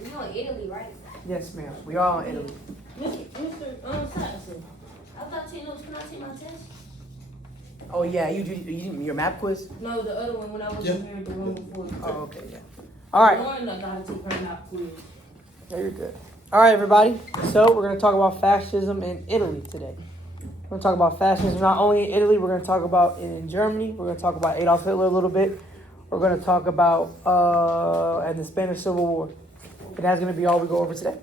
We on Italy, right? Yes, ma'am. We are in Italy. Mr. Saxon. I thought Tina was, can I take my test? Oh yeah, you do your map quiz? No, the other one when I was in here the room before. Oh, okay, yeah. All right. Lauren, I gotta take her nap quiz. Yeah, you're good. All right, everybody. So we're gonna talk about fascism in Italy today. We're gonna talk about fascism not only in Italy. We're gonna talk about it in Germany. We're gonna talk about Adolf Hitler a little bit. We're gonna talk about and the Spanish Civil War. And that's gonna be all we go over today.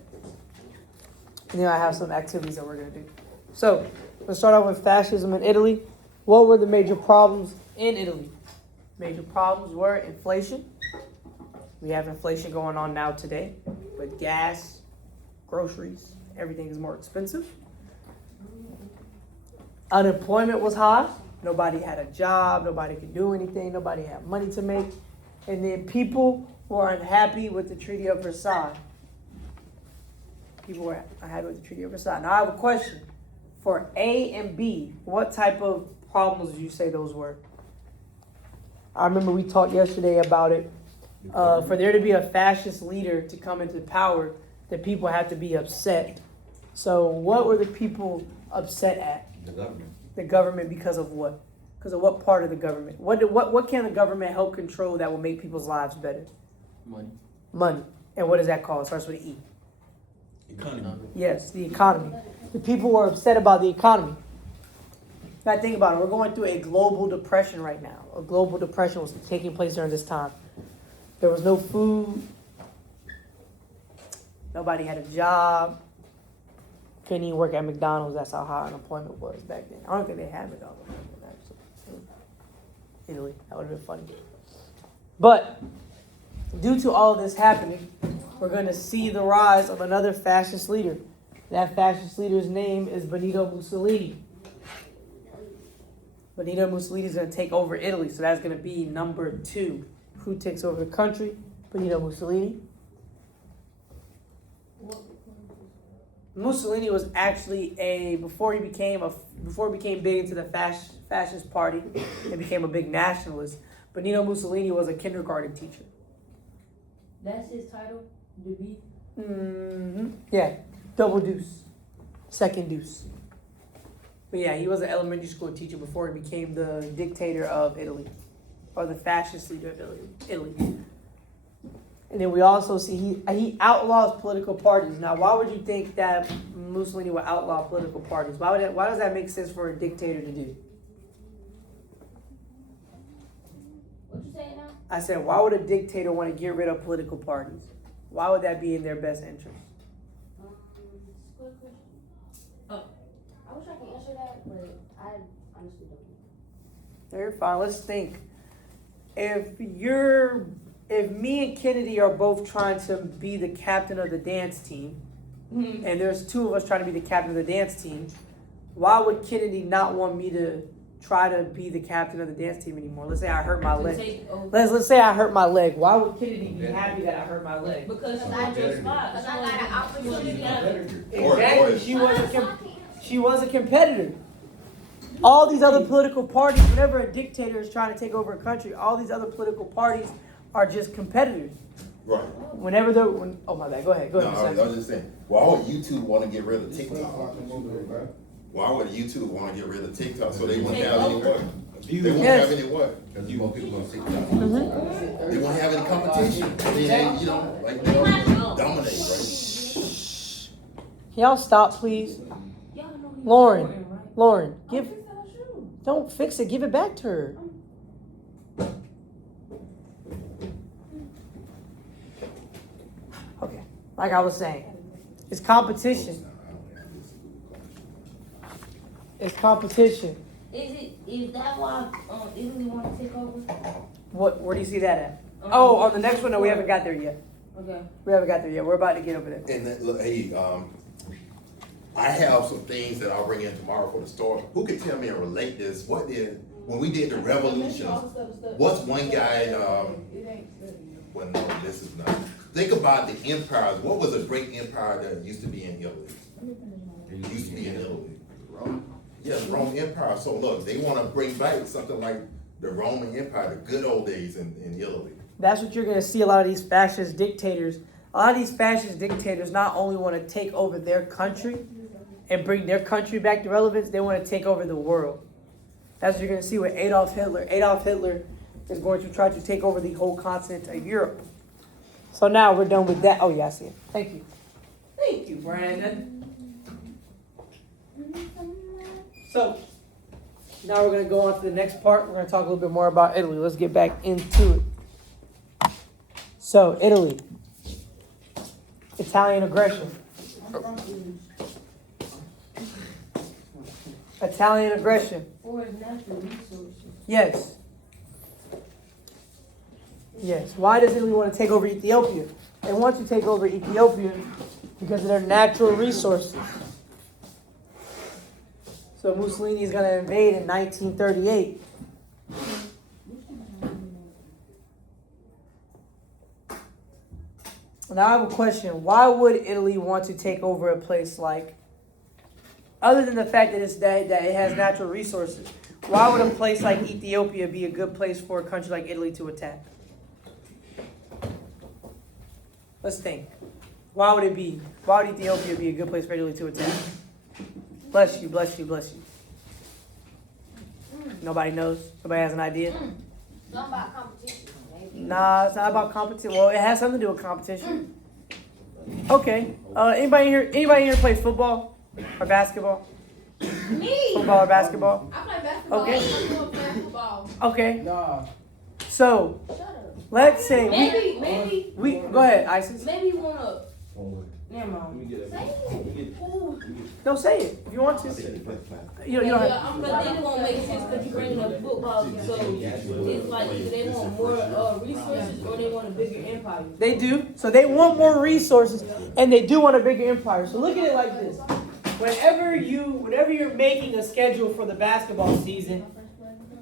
And then I have some activities that we're gonna do. So let's start off with fascism in Italy. What were the major problems in Italy? Major problems were inflation. We have inflation going on now today with gas, groceries, everything is more expensive. Unemployment was high. Nobody had a job. Nobody could do anything. Nobody had money to make. And then people were unhappy with the Treaty of Versailles. People were unhappy with the Treaty of Versailles. Now I have a question. For A and B, what type of problems did you say those were? I remember we talked yesterday about it. For there to be a fascist leader to come into power, the people had to be upset. So what were the people upset at? The government. The government because of what? Because of what part of the government? What can the government help control that will make people's lives better? Money. Money. And what is that called? It starts with an E. Economy. Yes, the economy. The people were upset about the economy. Now think about it. We're going through a global depression right now. A global depression was taking place during this time. There was no food. Nobody had a job. Couldn't even work at McDonald's. That's how high unemployment was back then. I don't think they had McDonald's. Italy. That would have been funny. But due to all of this happening, we're going to see the rise of another fascist leader. That fascist leader's name is Benito Mussolini. Benito Mussolini is going to take over Italy. So that's going to be number 2. Who takes over the country? Benito Mussolini. Mussolini was actually before he became big into the fascist party and became a big nationalist. Benito Mussolini was a kindergarten teacher. That's his title? The B? Mm-hmm. Yeah, double deuce, second deuce. But yeah, he was an elementary school teacher before he became the dictator of Italy, or the fascist leader of Italy. And then we also see he outlaws political parties. Now, why would you think that Mussolini would outlaw political parties? Why does that make sense for a dictator to do? What you saying now? I said, why would a dictator want to get rid of political parties? Why would that be in their best interest? Good question. I wish I could answer that, but I honestly don't know. You're fine. Let's think. If me and Kennedy are both trying to be the captain of the dance team, and there's 2 of us trying to be the captain of the dance team, why would Kennedy not want me to try to be the captain of the dance team anymore? Let's say I hurt my leg. Let's say I hurt my leg. Why would Kennedy be happy that I hurt my leg? Because she got your spot. Because I got an opportunity. Exactly. She was a competitor. All these other political parties, whenever a dictator is trying to take over a country, all these other political parties are just competitors. Right. Whenever oh my bad, go ahead. No, I was just saying, why would YouTube want to get rid of TikTok? Why would YouTube want to get rid of TikTok so they won't have any what? They won't have any what? Because you want people on TikTok. They won't have any competition. They like they dominate, right? Can y'all stop, please? Lauren, don't fix it. Give it back to her. Okay, like I was saying, it's competition. It's competition. Is that why Italy want to take over? Where do you see that at? Oh, on the next one? No, we haven't got there yet. Okay. We haven't got there yet. We're about to get over there. And then, look, hey, I have some things that I'll bring in tomorrow for the store. Who can tell me and relate this? When we did the revolutions, what's one guy, well, no, this is not. Think about the empires. What was a great empire that used to be in Italy? It used to be in Italy. Rome. Yes, Roman Empire. So look, they want to bring back something like the Roman Empire, the good old days in Italy. That's what you're going to see a lot of these fascist dictators. a lot of these fascist dictators not only want to take over their country and bring their country back to relevance, they want to take over the world. That's what you're going to see with Adolf Hitler. Adolf Hitler is going to try to take over the whole continent of Europe. So now we're done with that. Oh, yeah, I see it. Thank you. Thank you, Brandon. So now we're going to go on to the next part. We're going to talk a little bit more about Italy. Let's get back into it. So, Italy. Italian aggression. Italian aggression. For its natural resources. Yes. Yes. Why does Italy want to take over Ethiopia? They want to take over Ethiopia because of their natural resources. So Mussolini is going to invade in 1938. Now I have a question. Why would Italy want to take over a place like, other than the fact that that it has natural resources, why would a place like Ethiopia be a good place for a country like Italy to attack? Let's think. Why would it be? Why would Ethiopia be a good place for Italy to attack? Bless you, bless you, bless you. Nobody knows? Nobody has an idea? Something about competition, maybe. Nah, it's not about competition. Well, it has something to do with competition. Okay. Anybody here play football or basketball? Me? Football or basketball? I play basketball. Okay. I play basketball. Okay. Nah. So Shut up. let's say Maybe we go ahead, Isis. you wanna. Never mind. Say it. Ooh. No, say it if you want to. You don't have. But then it won't make sense because you bringing up football, so it's like either they want more resources or they want a bigger empire. They do. So they want more resources, and they do want a bigger empire. So look at it like this: whenever you're making a schedule for the basketball season,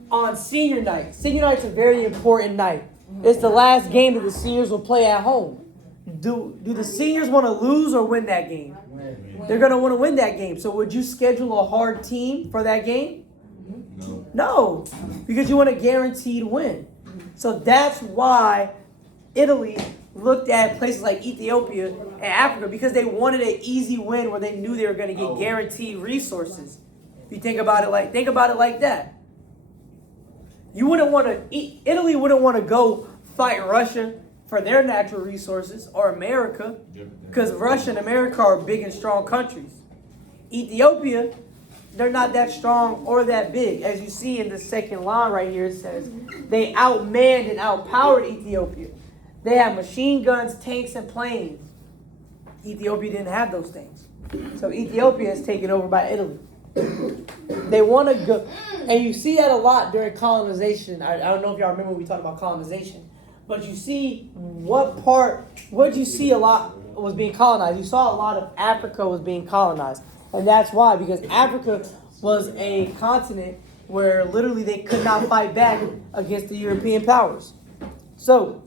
on senior night's a very important night. It's the last game that the seniors will play at home. Do the seniors want to lose or win that game? They're going to want to win that game. So would you schedule a hard team for that game? No, because you want a guaranteed win. So that's why Italy looked at places like Ethiopia and Africa, because they wanted an easy win where they knew they were going to get guaranteed resources. If you think about it like that. Italy wouldn't want to go fight Russia for their natural resources, or America, because Russia and America are big and strong countries. Ethiopia, they're not that strong or that big. As you see in the second line right here, it says they outmanned and outpowered Ethiopia. They had machine guns, tanks, and planes. Ethiopia didn't have those things. So Ethiopia is taken over by Italy. They want to go, and you see that a lot during colonization. I don't know if y'all remember when we talked about colonization. But you see what you see a lot was being colonized. You saw a lot of Africa was being colonized. And that's why, because Africa was a continent where literally they could not fight back against the European powers. So,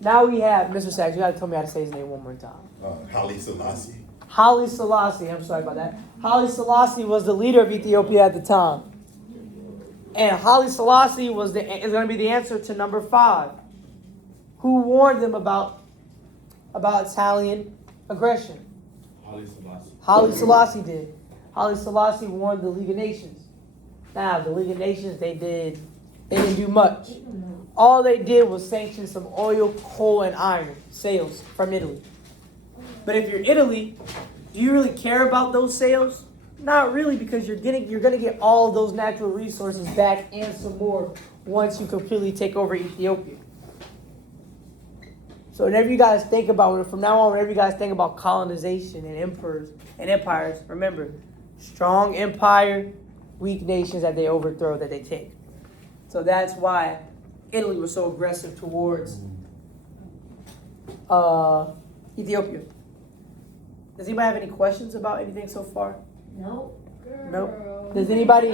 now we have Mr. Sachs. You got to tell me how to say his name one more time. Haile Selassie. Haile Selassie. I'm sorry about that. Haile Selassie was the leader of Ethiopia at the time. And Haile Selassie is going to be the answer to number 5. Who warned them about Italian aggression? Haile Selassie did. Haile Selassie warned the League of Nations. Now, the League of Nations, they didn't do much. All they did was sanction some oil, coal, and iron sales from Italy. But if you're Italy, do you really care about those sales? Not really, because you're going to get all of those natural resources back and some more once you completely take over Ethiopia. So whenever you guys think about, from now on, whenever you guys think about colonization and empires, remember, strong empire, weak nations that they overthrow, that they take. So that's why Italy was so aggressive towards Ethiopia. Does anybody have any questions about anything so far? Nope. Nope. Does anybody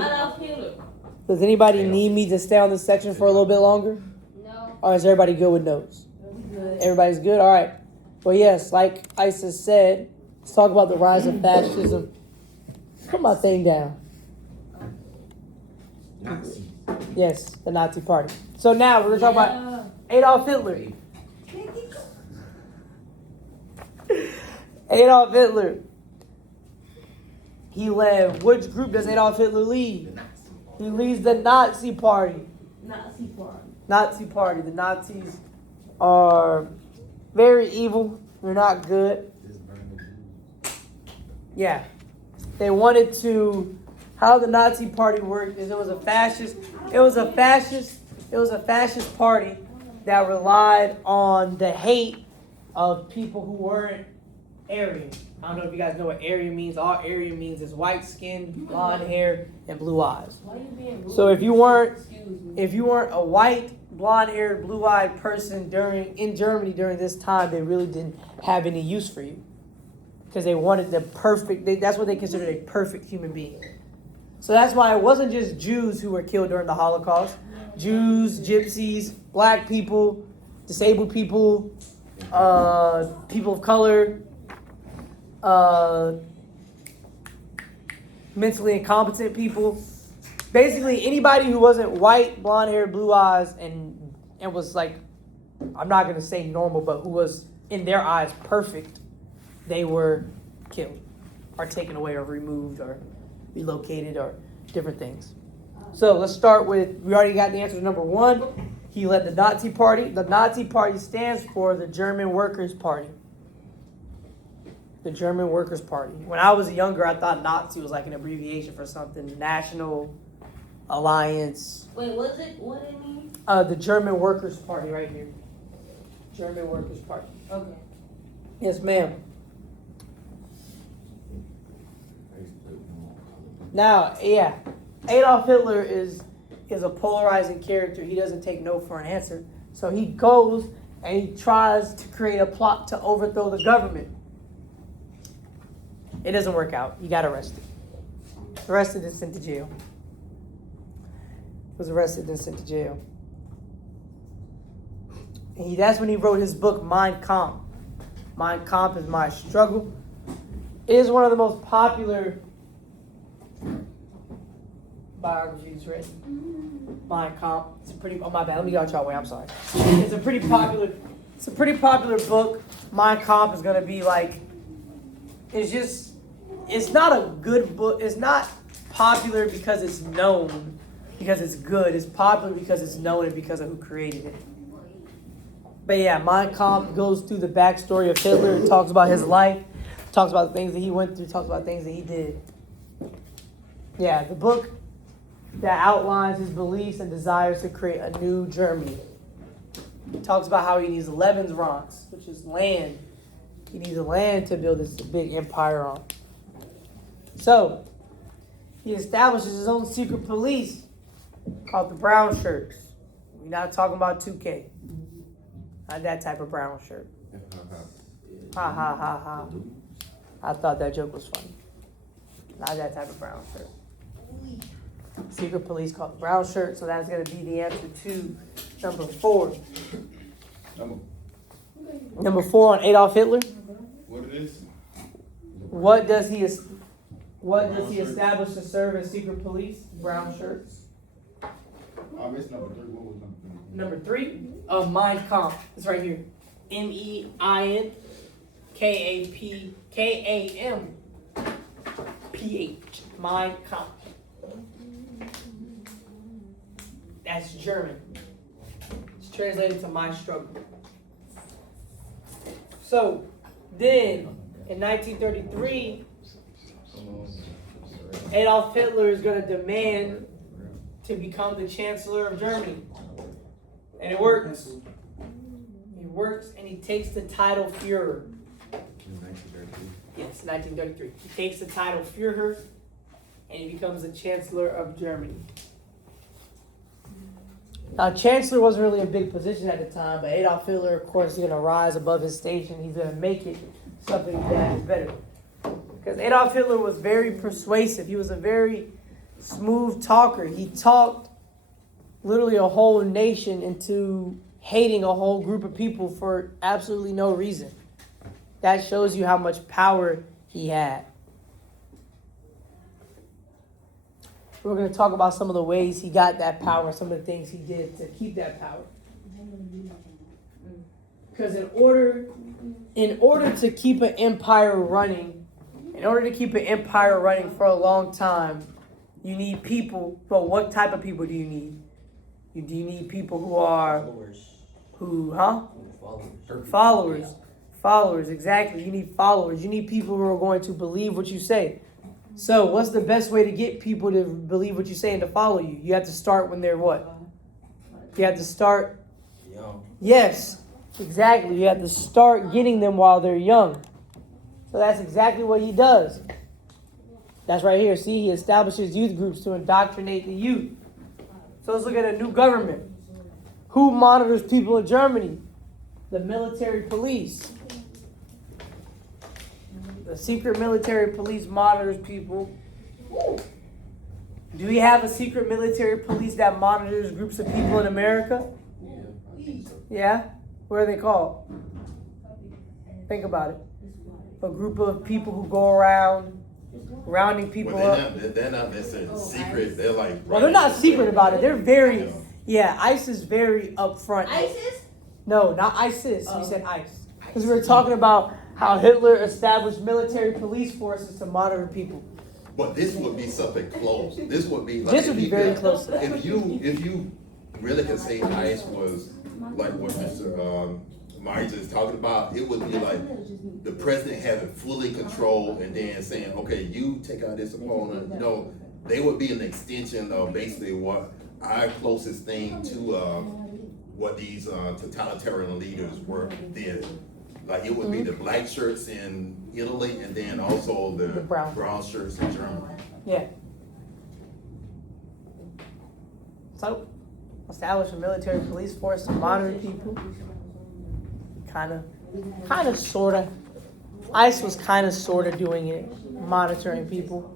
need me to stay on this section for a little bit longer? No. Or is everybody good with notes? Good. Everybody's good? All right. Well, yes, like Isis said, let's talk about the rise of fascism. Put my thing down. Nazi. Yes, the Nazi party. So now we're going to talk about Adolf Hitler. Adolf Hitler. He led, which group does Adolf Hitler lead? He leads the Nazi Party. Nazi party. Nazi Party. The Nazis are very evil. They're not good. Yeah. They wanted to, how the Nazi Party worked is it was a fascist party that relied on the hate of people who weren't Aryan. I don't know if you guys know what Aryan means. All Aryan means is white skin, blonde hair, and blue eyes. Why you being rude? So if you weren't Excuse me. a white, blonde-haired, blue-eyed person in Germany during this time, they really didn't have any use for you because they wanted the perfect. That's what they considered a perfect human being. So that's why it wasn't just Jews who were killed during the Holocaust. Jews, gypsies, black people, disabled people, people of color, mentally incompetent people. Basically, anybody who wasn't white, blonde hair, blue eyes, and was like, I'm not going to say normal, but who was, in their eyes, perfect, they were killed or taken away or removed or relocated or different things. So let's start with, we already got the answer to number one. He led the Nazi Party. The Nazi Party stands for the German Workers' Party. The German Workers' Party. When I was younger, I thought Nazi was like an abbreviation for something. National Alliance. Wait, what did it mean? The German Workers' Party right here. German Workers' Party. Okay. Yes, ma'am. Now, yeah, Adolf Hitler is a polarizing character. He doesn't take no for an answer. So he goes and he tries to create a plot to overthrow the government. It doesn't work out. He got arrested. Arrested and sent to jail. Was arrested and sent to jail. And that's when he wrote his book, Mein Kampf. Mein Kampf is my struggle. It is one of the most popular biographies written. Mein Kampf. It's a pretty. Oh my bad. Let me get out y'all way. I'm sorry. It's a pretty popular book. Mein Kampf is gonna be like. It's not a good book. It's not popular because it's known, because it's good. It's popular because it's known and because of who created it. But yeah, Mein Kampf goes through the backstory of Hitler. It talks about his life. Talks about the things that he went through. Talks about things that he did. Yeah, the book that outlines his beliefs and desires to create a new Germany. It talks about how he needs Lebensraum, which is land. He needs a land to build this big empire on. So, he establishes his own secret police called the Brown Shirts. We're not talking about 2K. Not that type of brown shirt. Ha ha ha ha. I thought that joke was funny. Not that type of brown shirt. Secret police called the Brown Shirt, so that's going to be the answer to number 4. Number 4 on Adolf Hitler. What it is? What does he establish to serve as secret police? Brown Shirts. I missed number 3. What was number 3? Number 3, Mein Kampf. It's right here. MEINKAMPH. Mein Kampf. That's German. It's translated to my struggle. So, then, in 1933, Adolf Hitler is going to demand to become the Chancellor of Germany. And it works. It works, and he takes the title Führer. Yes, 1933. He takes the title Führer, and he becomes the Chancellor of Germany. Now, Chancellor wasn't really a big position at the time, but Adolf Hitler, of course, is going to rise above his station. He's going to make it something that is better. Because Adolf Hitler was very persuasive. He was a very smooth talker. He talked literally a whole nation into hating a whole group of people for absolutely no reason. That shows you how much power he had. We're going to talk about some of the ways he got that power, some of the things he did to keep that power. Because in order in order to keep an empire running, for a long time, you need people. Well, what type of people do you need? Do you need people who are, Followers, exactly. You need followers. You need people who are going to believe what you say. So, what's the best way to get people to believe what you say and to follow you? You have to start when they're what? You have to start. Young. Yes, exactly. You have to start getting them while they're young. So that's exactly what he does. That's right here. See, he establishes youth groups to indoctrinate the youth. So let's look at a new government. Who monitors people in Germany? The military police. The secret military police monitors people. Do we have a secret military police that monitors groups of people in America? Yeah? What are they called? Think about it. A group of people who go around rounding people up. They're not necessarily secret. They're like. Well, they're not secret about it. They're very. Yeah, ICE is very upfront. ISIS? No, not ISIS. We said ICE. Because we were talking about how Hitler established military police forces to monitor people. But this would be something close. This would be like. This would be very close to that. If you really could say ICE was like what Mr. Myers is talking about, it would be like the president having fully control and then saying, okay, you take out this opponent. You know, they would be an extension of basically what our closest thing to what these totalitarian leaders did. Like it would be the black shirts in Italy and then also the brown shirts in Germany. Yeah. So, establish a military police force to monitor people. Kind of, sort of. ICE was kind of, sort of doing it, monitoring people.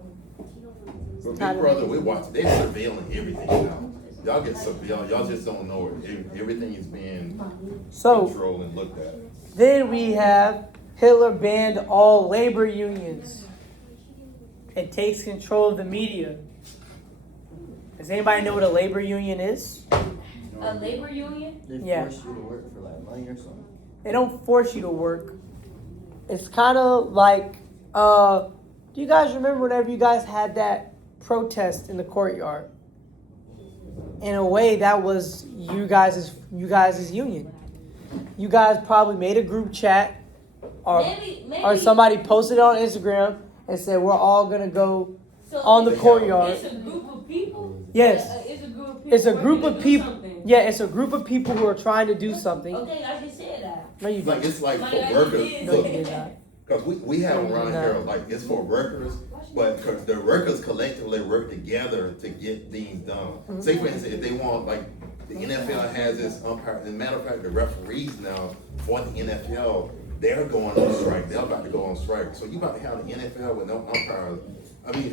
But Big Brother, we watch. They're surveilling everything now. Y'all get surveilled. Y'all just don't know it. Everything is being controlled and looked at. Then we have Hitler banned all labor unions and takes control of the media. Does anybody know what a labor union is? A labor union? They Yeah. force you to work for like money or something. They don't force you to work. It's kind of like, do you guys remember whenever you guys had that protest in the courtyard? In a way, that was you guys' union. You guys probably made a group chat, or somebody posted it on Instagram and said we're all gonna go on the courtyard. It's a group of people. Yes. It's a group of people. Yeah, it's a group of people who are trying to do something. Okay, I just said that. No, you Like didn't. it's like Like, for I workers. did. No, you did not. Because we have them around here, like, it's for workers, but 'cause the workers collectively work together to get things done. Say, for instance, if they want, like, the NFL has this umpire, as a matter of fact, the referees now for the NFL, they're going on strike. They're about to go on strike. So you about to have the NFL with no umpires,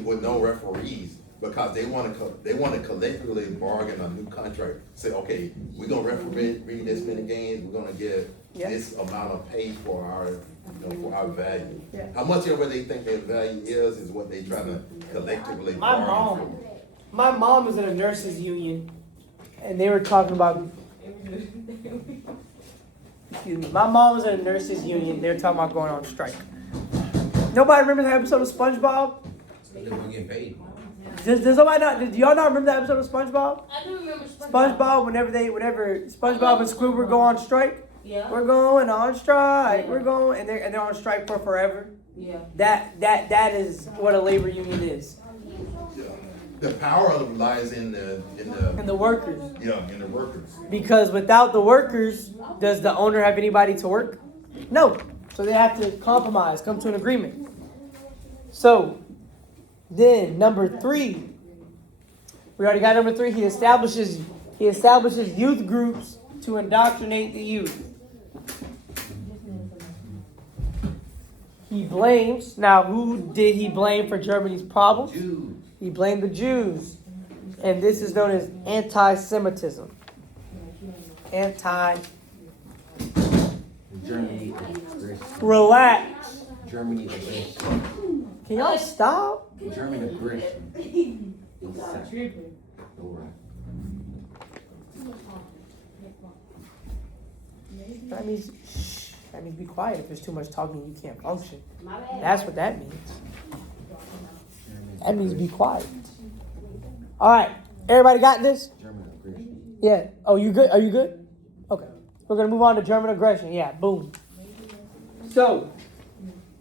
with no referees, because they want to collectively bargain a new contract. Say, okay, we're gonna referee this many games. We're gonna get this amount of pay for our, for our value. Yeah. How much ever they think their value is what they trying to collectively My bargain for. My mom is in a nurses union, and they were talking about. Excuse me. My mom was in a nurses union. They were talking about going on strike. Nobody remember that episode of SpongeBob? They were getting paid. Does somebody not? Do y'all not remember that episode of SpongeBob? I do remember SpongeBob, whenever SpongeBob and Squidward go on strike, Yeah. we're going on strike. We're going, and they're on strike for forever. Yeah. That is what a labor union is. Yeah. The power lies in the And the workers. in the workers. Because without the workers, does the owner have anybody to work? No. So they have to compromise, come to an agreement. So then number 3. We already got number 3. He establishes youth groups to indoctrinate the youth. He blames. Now, who did he blame for Germany's problems? Jews. He blamed the Jews. And this is known as anti-Semitism. Germany aggression. Relax. Germany aggression. Can y'all stop? German aggression. That means, shh. That means be quiet. If there's too much talking, you can't function. My bad. That's what that means. That means be quiet. All right. Everybody got this? German aggression. Yeah. Oh, you good? Are you good? Okay. We're going to move on to German aggression. Yeah, boom. So,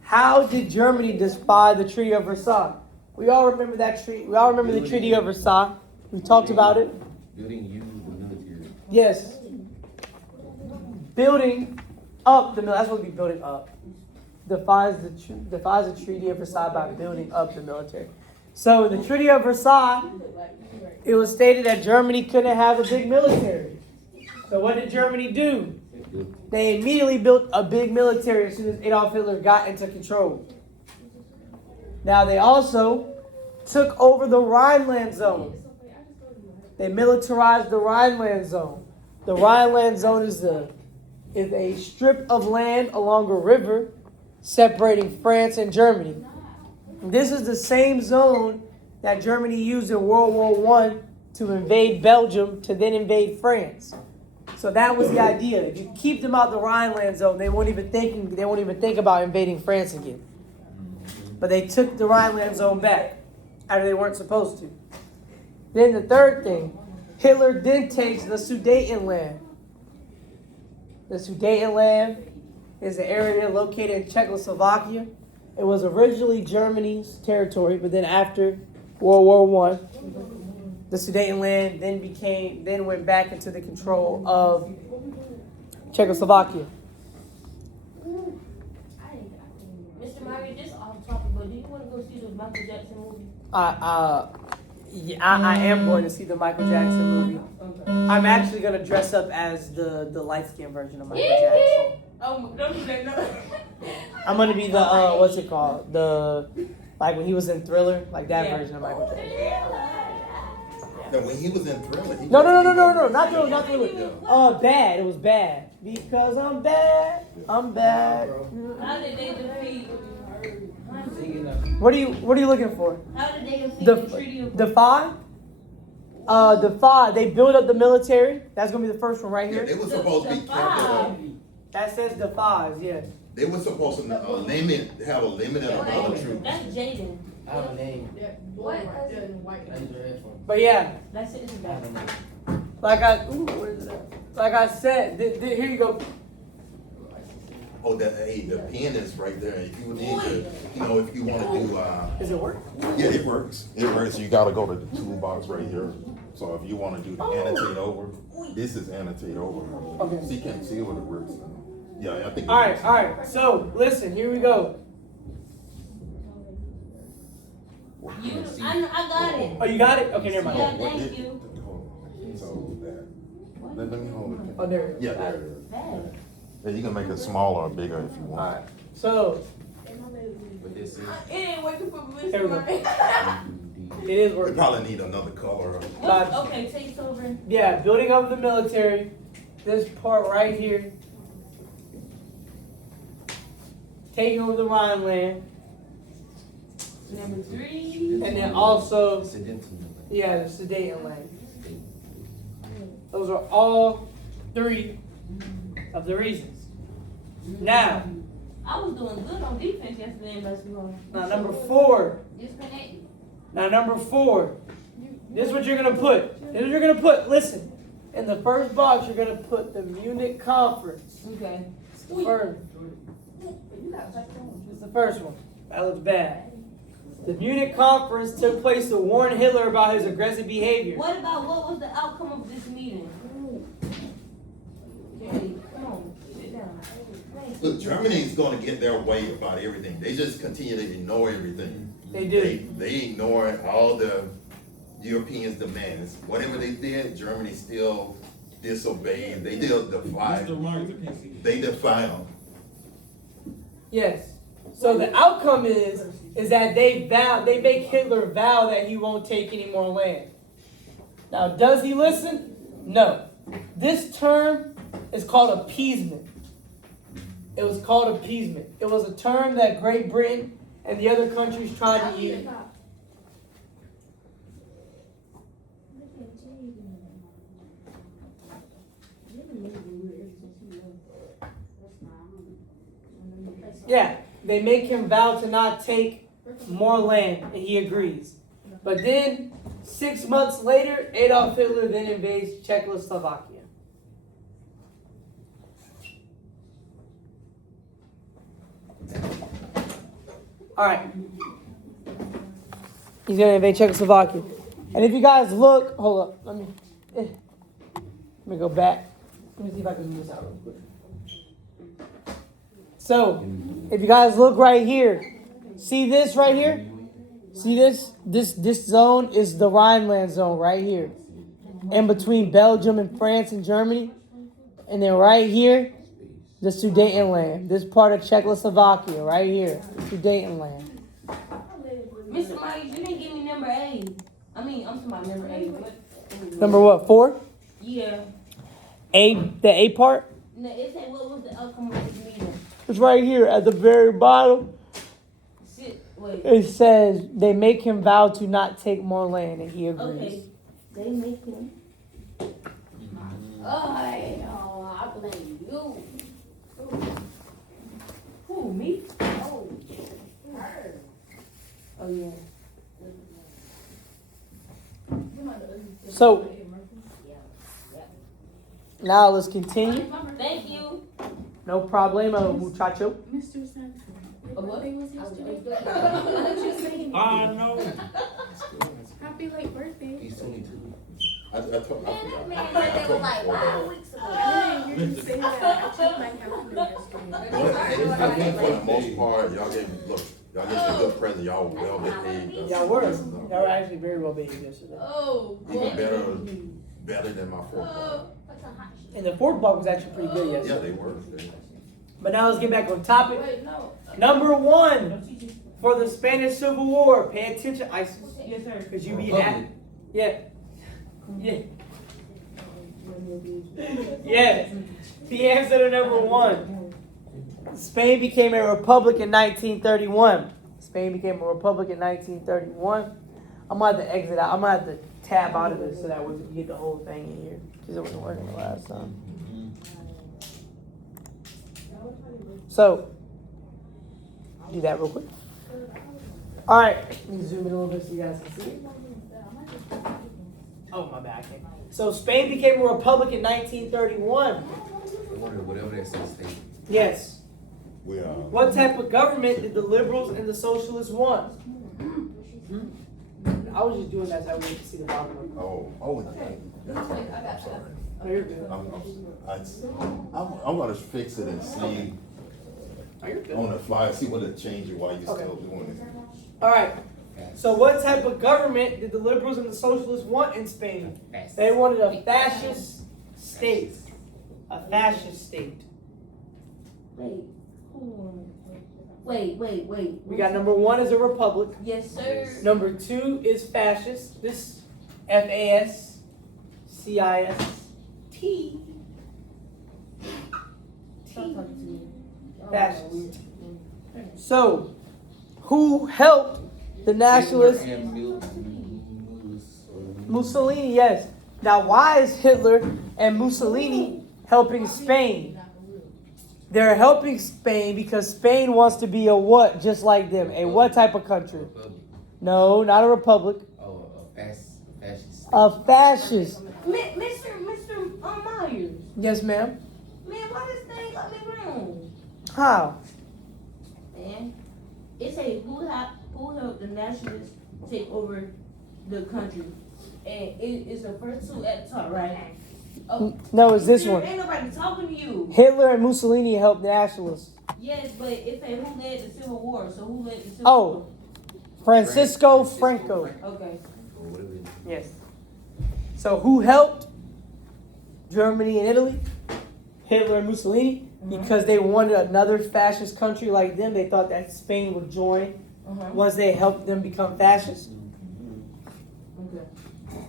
how did Germany defy the Treaty of Versailles? We all remember that treaty. We all remember the Treaty of Versailles. We talked about it. Building you, the military. Yes. Building up the military. That's what we be building up. Defies the Treaty of Versailles by building up the military. So in the Treaty of Versailles, it was stated that Germany couldn't have a big military. So what did Germany do? They immediately built a big military as soon as Adolf Hitler got into control. Now they also took over the Rhineland zone. They militarized the Rhineland zone. The Rhineland zone is a strip of land along a river separating France and Germany. This is the same zone that Germany used in World War I to invade Belgium to then invade France. So that was the idea. If you keep them out the Rhineland zone, they won't even think about invading France again. But they took the Rhineland zone back after they weren't supposed to. Then the third thing, Hitler then takes the Sudetenland. The Sudetenland is an area located in Czechoslovakia. It was originally Germany's territory, but then after World War I, the Sudetenland then went back into the control of Czechoslovakia. Mr. Mario, just off topic, but do you want to go see the Michael Jackson movie? I am going to see the Michael Jackson movie. I'm actually going to dress up as the light-skinned version of Michael Jackson. Oh, don't do that, no. I'm going to be the, what's it called? Like when he was in Thriller, like that version of Michael Jackson. Now, when he was in Thriller, No, not Thriller. Bad. It was bad. Because I'm bad. I'm bad. How did they defeat? What are you looking for? How did they defeat the Treaty of Defy? Defy. They build up the military. That's gonna be the first one right Yeah, here. they were supposed to be careful. That says defies. Yes. They were supposed to have a limited amount of troops. That's Jaden. I have a name. What? I use your headphone. But yeah, That's it. I have a name. where is that? Like I said, here you go. Oh, the pen is right there. If you need to, if you want to do, Does it work? yeah, it works. It works. You got to go to the toolbox right here. So if you want to do the annotate over, this is annotate over. Okay. So you can't see what it works. Yeah, I think. All right. So listen, here we go. I got it. Oh, you got it? Okay, never mind. Yeah, thank you. So that. Let me hold it. Oh, there. Yeah, there it is. Bad. Yeah, you can make it smaller or bigger if you want. All right. So But this is. It ain't working for me, Here we Mr. go. Martin. it is We working. probably need another color. Okay, take over. Yeah, building up the military. This part right here. Taking over the Rhineland. Number 3. And then also, Incidental. yeah, the Sudetenland. Those are all 3 of the reasons. Now, I was doing good on defense yesterday in basketball. now number 4. Disconnect. Now number 4. This is what you're gonna put. Listen, in the first box, you're gonna put the Munich Conference. Okay. It's the first. It's the first one. That looks bad. The Munich Conference took place to warn Hitler about his aggressive behavior. What was the outcome of this meeting? Hey, come on, sit down. Look, Germany's going to get their way about everything. They just continue to ignore everything. They do. They ignore all the Europeans' demands. Whatever they did, Germany still disobeyed. They still defied. They defy them. Yes. So the outcome is that they make Hitler vow that he won't take any more land. Now, does he listen? No. This term is called appeasement. It was called appeasement. It was a term that Great Britain and the other countries tried to use. Yeah, they make him vow to not take more land, and he agrees. But then, 6 months later, Adolf Hitler then invades Czechoslovakia. All right. He's gonna invade Czechoslovakia. And if you guys look, hold up, let me go back. Let me see if I can move this out real quick. So, if you guys look right here, see this right here? See this? This zone is the Rhineland zone right here. In between Belgium and France and Germany. And then right here, the Sudetenland. This part of Czechoslovakia right here. Sudetenland. Mr. Myers, you didn't give me number A. I mean, I'm talking about number A. What? Number what? 4? Yeah. A, the A part? No, it said what was the outcome of this meeting? It's right here at the very bottom. Wait. It says they make him vow to not take more land, and he agrees. Okay. They make him. Oh, I blame you. Who, me? Oh, her. Oh, yeah. So now let's continue. Thank you. No problemo, muchacho. Mr. Santos. What? What day was yesterday? No. Happy late birthday. He's 22. I told, I forgot. Man, birthday was like 5 weeks ago. I didn't hear you say that. I checked my calendar yesterday. But I think for the most part, y'all gave a good present. Y'all were well behaved. Y'all were. Y'all were actually very well behaved yesterday. Oh, Even better than my fourth part. And the fourth part was actually pretty good Yeah, yesterday. they were. But now let's get back on topic. Wait, no. Number 1 for the Spanish Civil War. Pay attention, ISIS. Yes, sir. Because you be Republic. Yeah. Yeah. Yeah. The answer to number 1. Spain became a republic in 1931. Spain became a republic in 1931. I'm going to have to exit out. I'm going to have to tab out of this so that we can get the whole thing in here. Because it wasn't working the last time. So, do that real quick. All right. Let me zoom in a little bit so you guys can see it. Oh, my bad. So, Spain became a republic in 1931. Whatever that says state. Yes. We What type of government did the liberals and the socialists want? I was just doing that so I wouldn't see the bottom of it. I'm sorry. Oh, you're good. I'm gonna fix it and see Oh, you're good. on the fly, see what it changed while you Okay. still doing it. All right. So, what type of government did the liberals and the socialists want in Spain? They wanted a fascist state. A fascist state. Wait. Wait. We got number 1 is a republic. Yes, sir. Number 2 is fascist. This FASCIST. Stop talking to me. Fascist. So, who helped the nationalists? Mussolini, yes. Now, why is Hitler and Mussolini helping Spain? They're helping Spain because Spain wants to be a what, just like them? A what type of country? Republic. No, not a republic. Oh, a fascist. A fascist. Mr. Myers. Yes, ma'am. Man, why this thing got me wrong? How? Man, it say who helped the nationalists take over the country, and it's the first 2 at the top, right? Oh, No, it's this one. Ain't nobody talking to you. Hitler and Mussolini helped nationalists. Yes, but it say who led the Civil War. So who led the Civil Oh. War? Francisco Franco. Okay. Or whatever it is. Yes. So who helped Germany and Italy? Hitler and Mussolini. Because they wanted another fascist country like them. They thought that Spain would join once they helped them become fascist. Okay.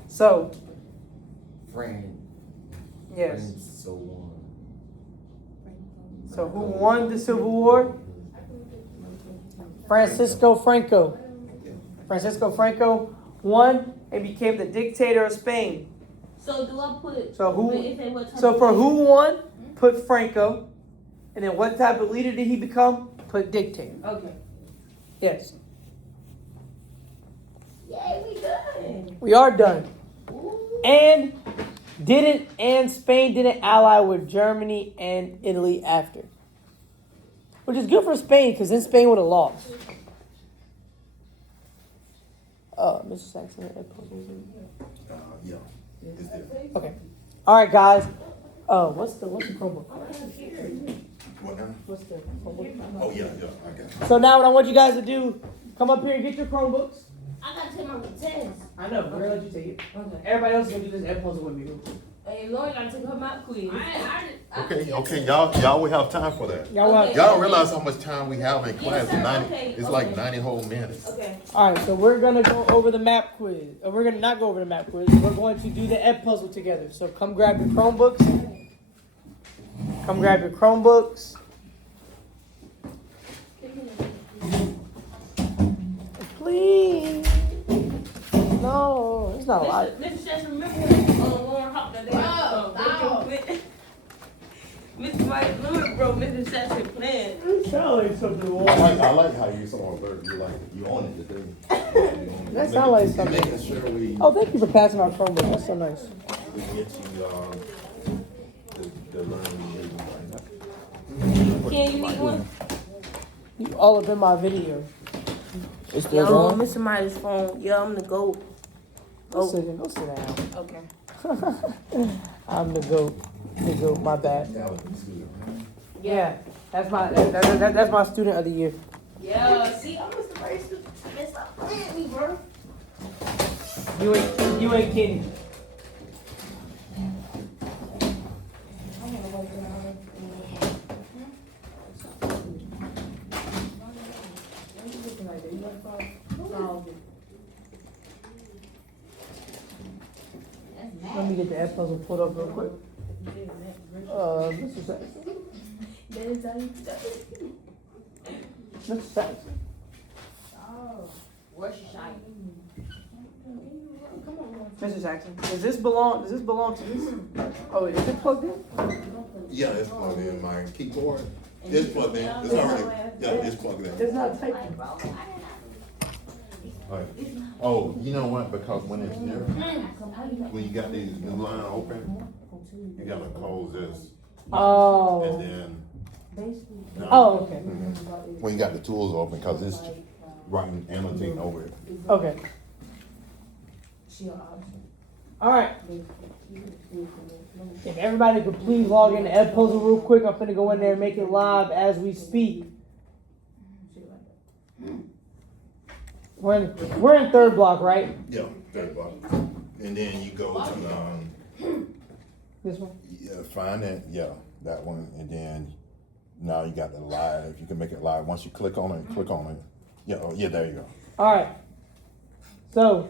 So, Friend. yes. Friends, so on. So who won the Civil War? Francisco Franco. Francisco Franco won and became the dictator of Spain. So do I put? So who- but it say what type So of for leader? who won, put Franco. And then what type of leader did he become? put dictator. Okay. Yes. Yay, we done. We are done. Ooh. And Spain didn't ally with Germany and Italy after. Which is good for Spain, because then Spain would have lost. Mr. Saxon, Yeah, it's there. okay. All right, guys. What's the Chromebook? What now? What's the Chromebook? Oh, yeah, I got it. So now what I want you guys to do, come up here and get your Chromebooks. I gotta take my test. I know, we're gonna let you take it. Okay. Everybody else is gonna do this Ed puzzle with me real quick. Hey, Lori gotta take her map quiz. Okay, y'all will have time for that. Y'all want? Okay. Y'all don't realize how much time we have in class, Yes, sir. 90, Okay, it's okay. like 90 whole minutes. Okay. All right, so we're gonna go over the map quiz. We're gonna not go over the map quiz. We're going to do the Ed puzzle together. So come grab your Chromebooks. Come grab your Chromebooks. Please. No, it's not a lot. Mr. Jackson, remember Lauren Hop that day? Mr. White, remember, bro, Mr. Jackson playing. It sounds like something. I like how you so alert, you on it today. That sounds like You're something. making sure we Oh, thank you for passing my Chromebook. That's so nice. get you, the learning. Can you need one? You all up in my video. It's Yo, still going? Mr. Myers' phone. Yo, I'm the GOAT. Go sit down. Okay. I'm the goat. The goat. My bad. Yeah, that's my student of the year. Yeah, see, I'm Mr. Myers. That's not playing me, bro. You ain't kidding. Let me get the F puzzle pulled up real quick. Mr. Saxon. Mr. Saxon. Where's your shine? Mr. Saxon. Does this belong to this? Oh, is it plugged in? Yeah, it's plugged in, my keyboard. It's plugged in, it's already, yeah, it's plugged in. It's not typing. Right. Oh, you know what, because when it's there, when you got these new line open, you gotta close this, and Oh. then. Oh, okay. When you got the tools open, cause it's writing, annotating over it. Okay. All right. If everybody could please log in to Ed Puzzle real quick, I'm finna go in there and make it live as we speak. We're in third block, right? Yeah, third block. And then you go to, This one. yeah, find it, yeah, that one, and then now you got the live, you can make it live. Once you click on it, yeah, oh, yeah, there you go. All right. So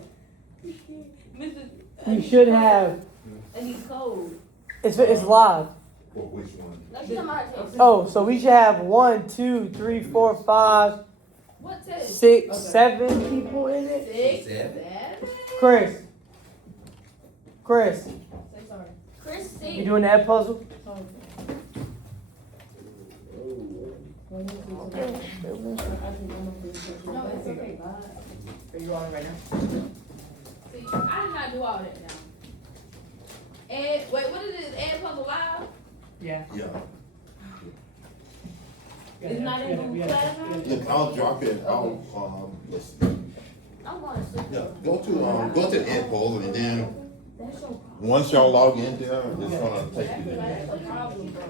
we should have. And he's cold. It's live. For which one? Let's get my test. Oh, so we should have 1, 2, 3, 4, 5, What test? 6, 7 people in it. 6, Seven. 7. Chris, Chris, you 6. doing the Ed puzzle? No, it's okay. Are you on it right now? See, I did not do all that now. And wait, what is this? Ed Puzzle Live? Yeah. Yeah. It's not in Google Classroom? Look, I'll drop it, let's see. I'm going to sleep. Yeah, go to Ed Puzzle, and then, once y'all log in there, it's gonna take you there. That's a problem, bro.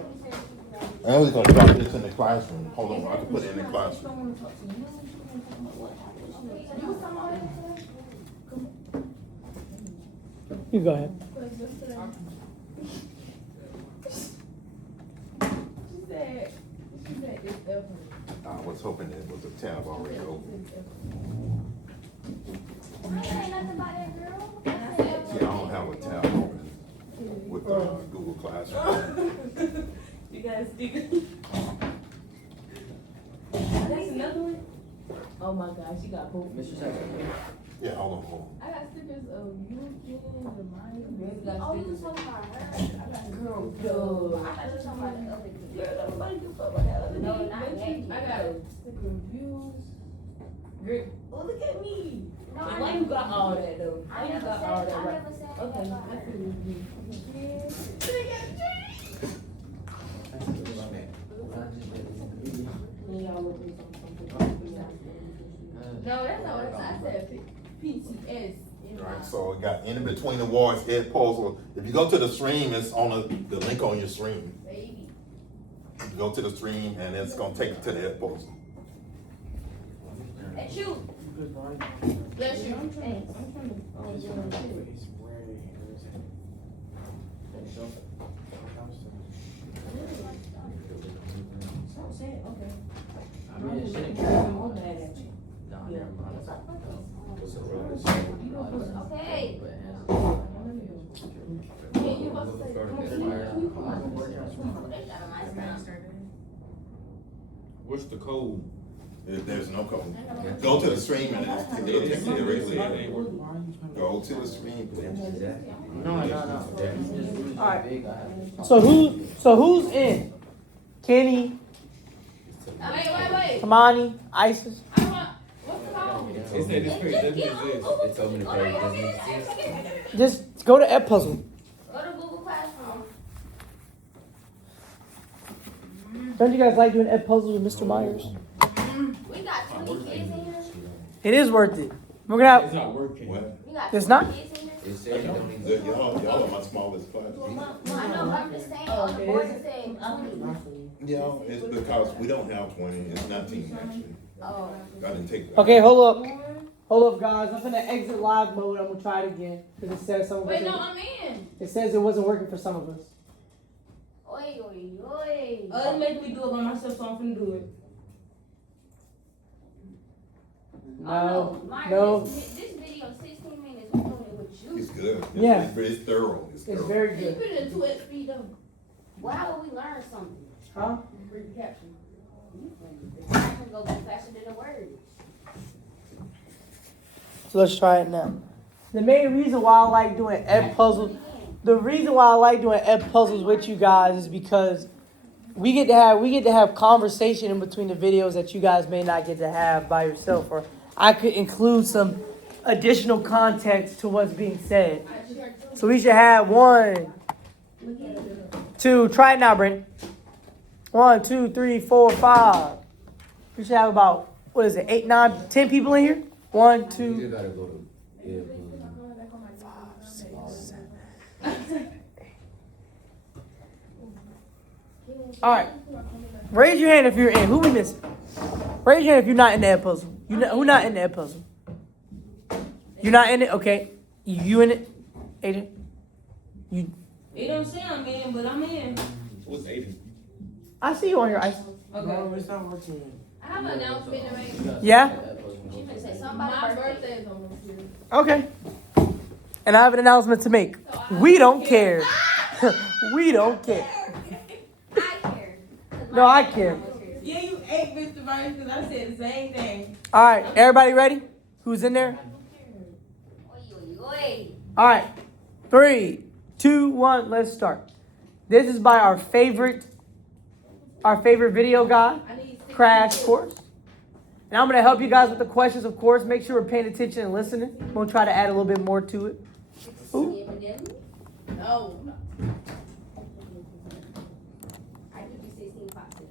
I was gonna drop this in the classroom, hold on, I can put it in the classroom. You go ahead. I was hoping there was a tab already open. See, I don't have a tab open with Google Classroom. You guys do. That's another one? Oh, my God, she got both. Mr. Saxon. Yeah, hold on. I got stickers of you, Ken, Hermione. Girls got Oh, you was stickers. talking about her. I got Girl, I duh. thought you were talking about the other kid. Girl, nobody give a fuck about that other No, nigga. not But that you- kid. I got a sticker of views. Girl, oh, look at me. No, And I why never- you got all that though? I Why you never got said, all that I right? never said Okay, that about that's her. what it is. And y'all look at something. No, that's not what I said. PTS. Alright, so we got In Between the Wars, Ed Puzzle. If you go to the stream, it's on the link on your stream. Baby. You go to the stream and it's gonna take you to the Ed Puzzle. Hey, shoot. Bless you. I'm trying to, oh, yeah, shit. Stop saying, okay. I mean, it shouldn't I'm more mad at you. No, never mind. Okay. Yeah, you about to say. What's the code? There's no code. Go to the stream and it'll take you directly. Go to the stream, please. No. All Alright. So who's in? Kenny, Wait. Kamani, Isis. I want, what's the code? It said this page doesn't exist. It told me the page doesn't exist. Just go to Ed Puzzle. Go to Google Classroom. Don't you guys like doing Ed Puzzles with Mr. Myers? We got 20 kids in here. It is worth it. We're gonna have. It's not working. What? We got It's 20 not? kids in here. It said it don't exist. Y'all are my smallest class. I know, but I'm just saying, on the board it said 20. Yeah, it's because we don't have 20, it's 19 actually. Oh. I didn't take that. Okay, hold up, guys. I'm gonna exit live mode. I'm gonna try it again because it says some of us. Wait, no, I'm in. It says it wasn't working for some of us. Oi, oi, oi. It make me do it by myself, so I'm finna do it. No, Myra, no. This video, 16 minutes, we're doing it with you. It's good. Yeah. It's thorough. It's It's thorough. very You good. put it in 2x speed though. Well, how would we learn something? Huh? Read the caption. I can go faster than the words. So let's try it now. The main reason why I like doing Ed Puzzles, the reason why I like doing Ed Puzzles with you guys is because we get to have conversation in between the videos that you guys may not get to have by yourself, or I could include some additional context to what's being said. So we should have 1, 2, try it now, Brent. 1, 2, 3, 4, 5. We should have about, 8, 9, 10 people in here? 1, You 2, just gotta go to. Yeah, all right. Raise your hand if you're in. Who we missing? Raise your hand if you're not in the Ed Puzzle. Who not in the Ed Puzzle? You're not in it? Okay. You in it? Aiden? You? It don't say I'm in, but I'm in. What's 80? I see you on here, Ice. Okay. it's not working. I have an announcement to make. Yeah? She finna say My somebody's birthday. birthday is on this year. Okay. And I have an announcement to make. We don't care. We don't care. I care. 'Cause No, my I birthday care. is on this year. Yeah, you ate Mr. Myers because I said the same thing. All right. Everybody ready? Who's in there? Oi, oi, oi. All right. 3, 2, 1. Let's start. This is by our favorite video guy, I need 6 Crash kids. Course. And I'm going to help you guys with the questions, of course. Make sure we're paying attention and listening. We'll try to add a little bit more to it. Ooh. No. I give you 16 boxes.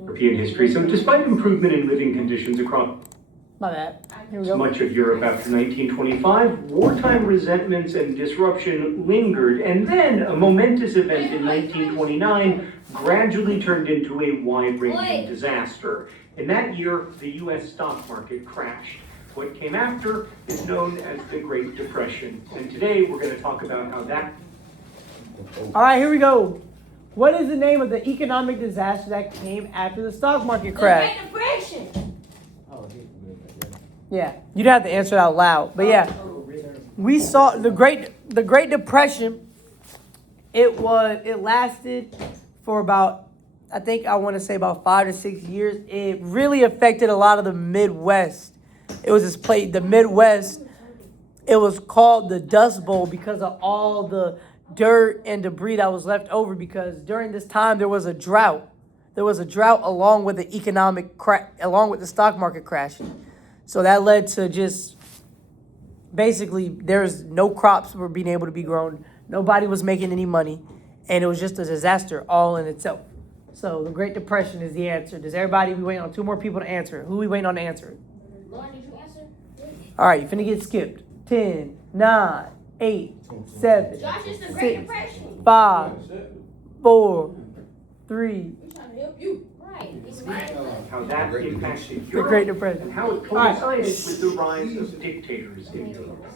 European history. So despite improvement in living conditions across My bad. Here we go. much of Europe after 1925, wartime resentments and disruption lingered, and then a momentous event in 1929 gradually turned into a wide-ranging disaster. In that year, the U.S. stock market crashed. What came after is known as the Great Depression. And today we're going to talk about how that... All right, here we go. What is the name of the economic disaster that came after the stock market crash? The Great Depression. Oh, Yeah, you'd have to answer it out loud. But yeah, we saw the Great Depression. It lasted for about I think I want to say about 5 to 6 years, it really affected a lot of the Midwest. It was this place, the Midwest. It was called the Dust Bowl because of all the dirt and debris that was left over. Because during this time there was a drought. There was a drought along with the along with the stock market crashing. So that led to just basically there's no crops were being able to be grown. Nobody was making any money, and it was just a disaster all in itself. So the Great Depression is the answer. Does everybody, we waiting on 2 more people to answer it. Who we waiting on to answer it? Lauren, did you answer? All right, you finna get skipped. 10, 9, 8, 7, Josh is the 6, Great Depression. 5, 4, 3. We're trying to help you. Right. It's right. How that impacted The Europe Great Depression. and how it coincided with the rise of dictators in Europe.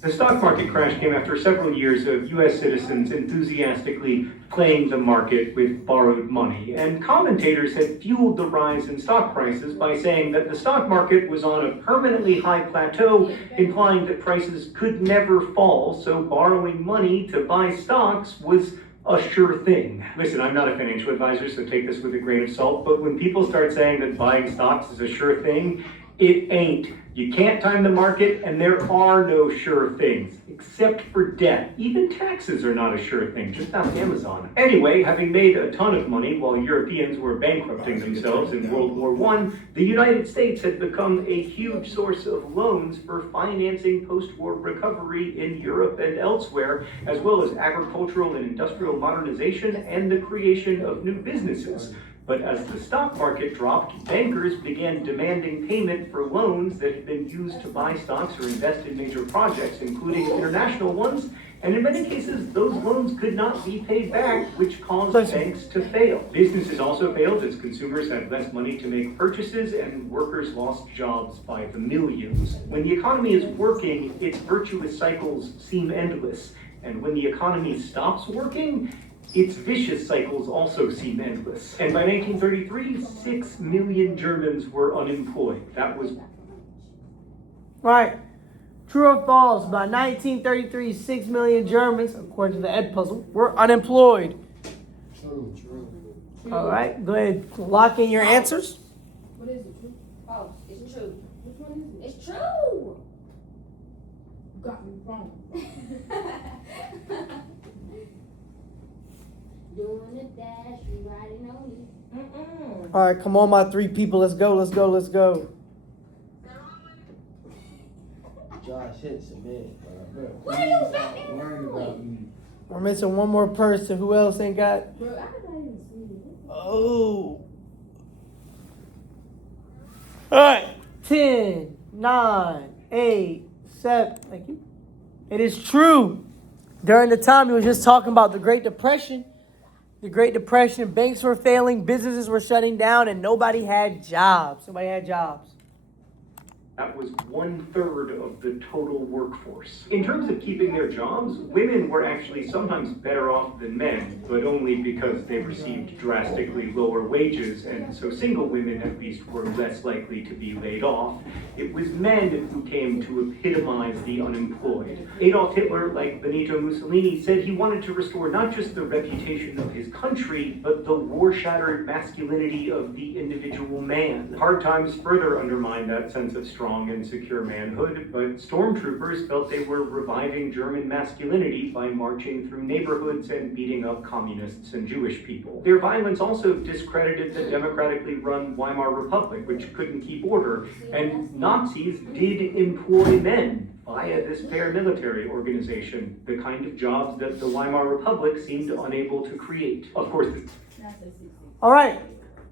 The stock market crash came after several years of U.S. citizens enthusiastically playing the market with borrowed money, and commentators had fueled the rise in stock prices by saying that the stock market was on a permanently high plateau, implying that prices could never fall, so borrowing money to buy stocks was a sure thing. Listen, I'm not a financial advisor, so take this with a grain of salt, but when people start saying that buying stocks is a sure thing, it ain't. You can't time the market, and there are no sure things, except for debt. Even taxes are not a sure thing, just ask Amazon. Anyway, having made a ton of money while Europeans were bankrupting themselves in World War I, the United States had become a huge source of loans for financing post-war recovery in Europe and elsewhere, as well as agricultural and industrial modernization and the creation of new businesses. But as the stock market dropped, bankers began demanding payment for loans that had been used to buy stocks or invest in major projects, including international ones, and in many cases, those loans could not be paid back, which caused banks to fail. Businesses also failed as consumers had less money to make purchases and workers lost jobs by the millions. When the economy is working, its virtuous cycles seem endless, and when the economy stops working, its vicious cycles also seem endless. And by 1933, 6 million Germans were unemployed. That was... Right. True or false? By 1933, 6 million Germans, according to the Edpuzzle, were unemployed. True. All right, go ahead. Lock in your answers. What is it? True? False. It's true. Which one is it? It's true. You got me wrong. Doing a dash, you riding on me. All right, come on, my 3 people. Let's go. Josh hit submit. What are you fucking Worrying about me. We're missing one more person. Who else ain't got? Bro, I did not even see it. Oh. All right. 10, 9, 8, 7. Thank you. It is true. During the time we were just talking about the Great Depression, banks were failing, businesses were shutting down, and nobody had jobs. That was 1/3 of the total workforce. In terms of keeping their jobs, women were actually sometimes better off than men, but only because they received drastically lower wages, and so single women at least were less likely to be laid off. It was men who came to epitomize the unemployed. Adolf Hitler, like Benito Mussolini, said he wanted to restore not just the reputation of his country, but the war-shattered masculinity of the individual man. Hard times further undermined that sense of strong and secure manhood, but stormtroopers felt they were reviving German masculinity by marching through neighborhoods and beating up communists and Jewish people. Their violence also discredited the democratically run Weimar Republic, which couldn't keep order, and Nazis did employ men via this paramilitary organization, the kind of jobs that the Weimar Republic seemed unable to create. Of course, All right.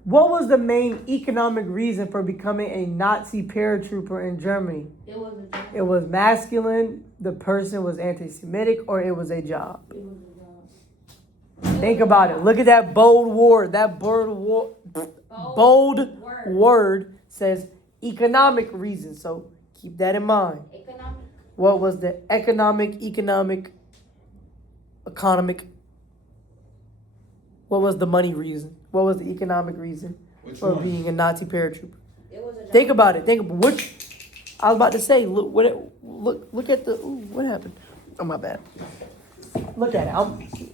What was the main economic reason for becoming a Nazi paratrooper in Germany? It was a job. It was masculine, the person was anti-Semitic, or it was a job? It was a job. Think about it. Look at that bold word. That bold word says economic reason. So keep that in mind. Economic. What was the economic? What was the money reason? What was the economic reason Which for one? being a Nazi paratrooper? It was a job. Think about it. I was about to say, look at the. Ooh, what happened? Oh my bad. Look at it.